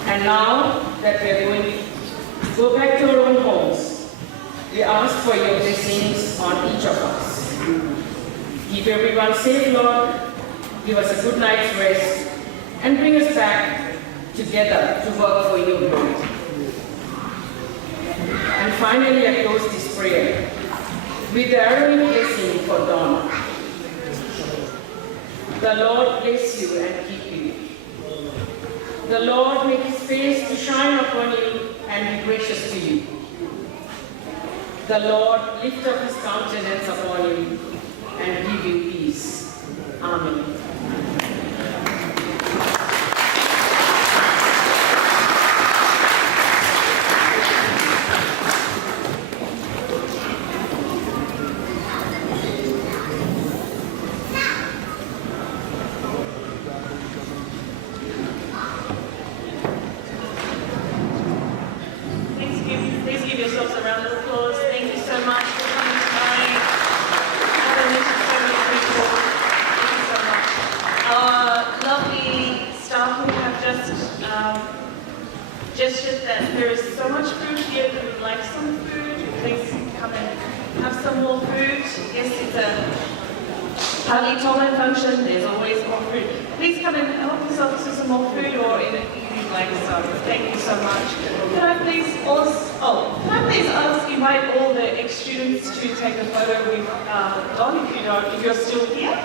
And now that we are going to go back to our own homes, we ask for your blessings on each of us. Keep everyone safe, Lord. Give us a good night's rest and bring us back together to work for your glory. And finally, I close this prayer with the Aaronic blessing for Don. The Lord bless you and keep you. The Lord make his face to shine upon you and be gracious to you. The Lord lift up his countenance upon you and give you peace. Amen. Please give yourselves a round of applause. Thank you so much for coming tonight. I've met so many people. Thank you so much. Our lovely staff who have just gestured that there is so much food here. If you would like some food, please come and have some more food. Yes, it's a Pali Toman function. There's always more food. Please come and help yourself to some more food or if you'd like some. Thank you so much. Can I please invite all the ex-students to take a photo with Don if you're still here.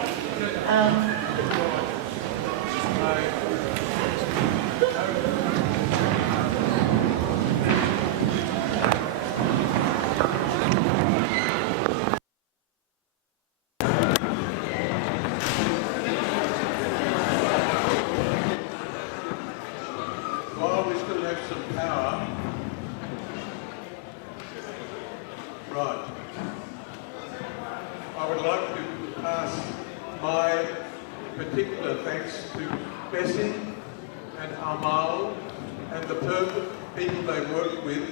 While we still have some power, right, I would like to pass my particular thanks to Bessie and Amal and the people they work with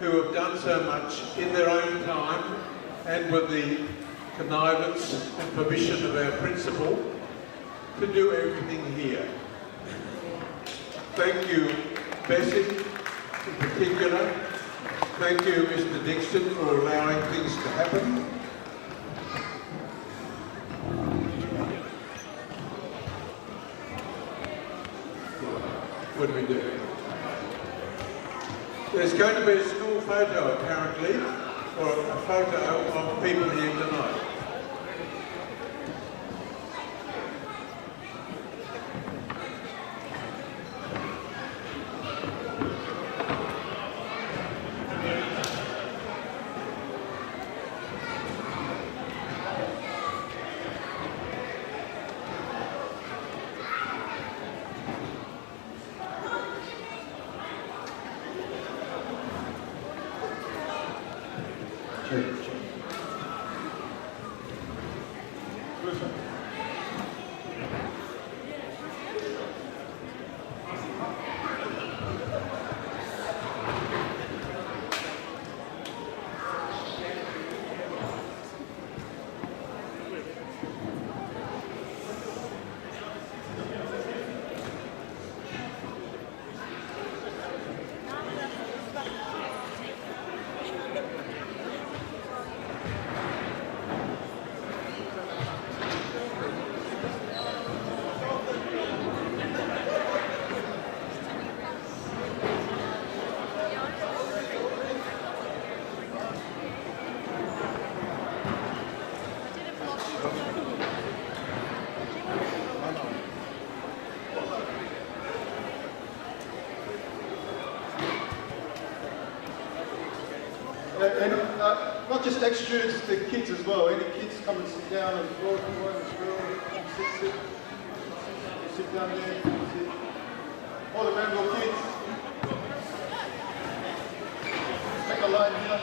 who have done so much in their own time and with the connivance and permission of our principal to do everything here. Thank you, Bessie, in particular. Thank you, Mr. Dixon, for allowing things to happen. What do we do? There's going to be a school photo apparently, or a photo of people here tonight. And not just ex-students, the kids as well. Any kids come and sit down as well. If you want as well, sit down there. Sit. All the Granville kids. Take a line here.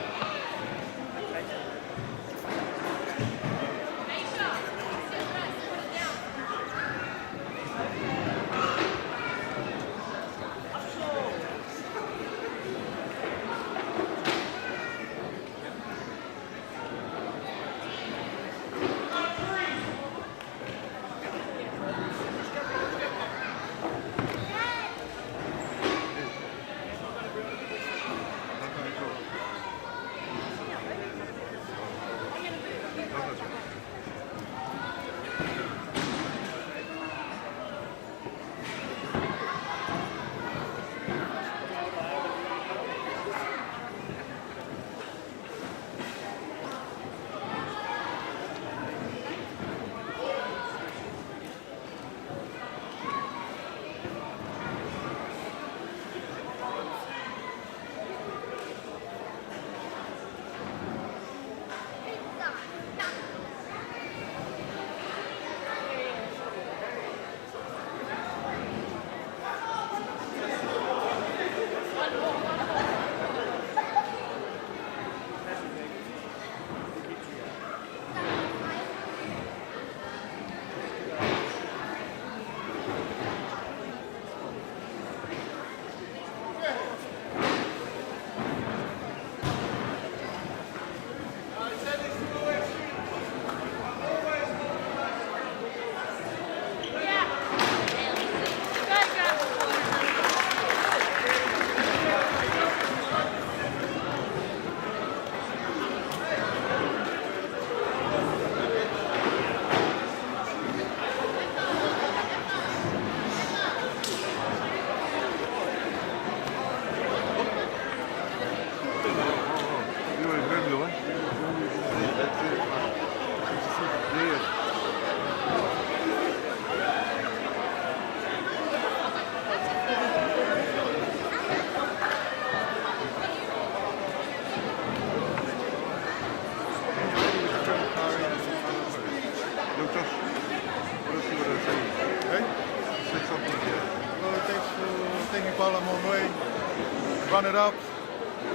Thank you, Paula, Moimoi. Run it up,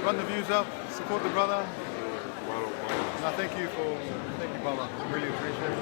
run the views up, support the brother. No, thank you, Paula. Really appreciate it.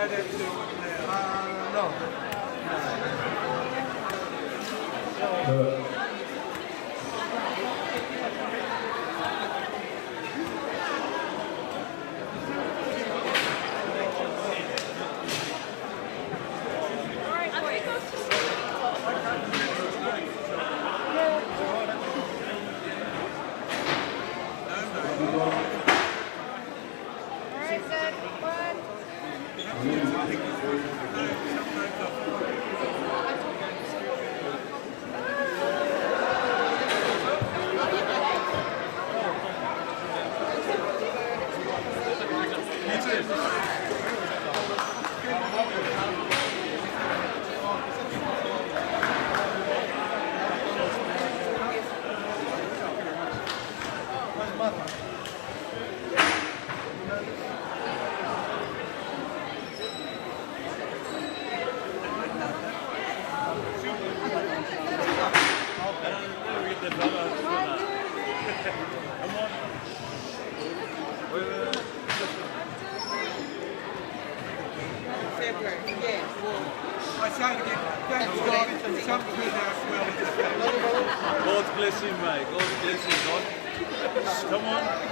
God bless him, mate. God bless him, God. Come on.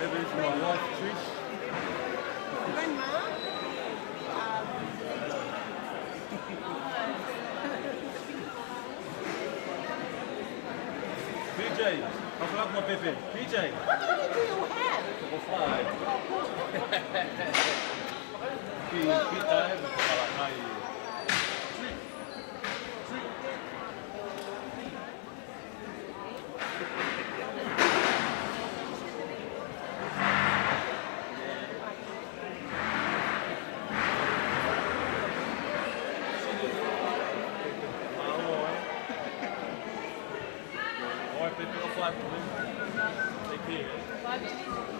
That is my wife, Trish. Grandma? PJ, I'll grab my Pepe. PJ. What do you have? We'll fly. Take care.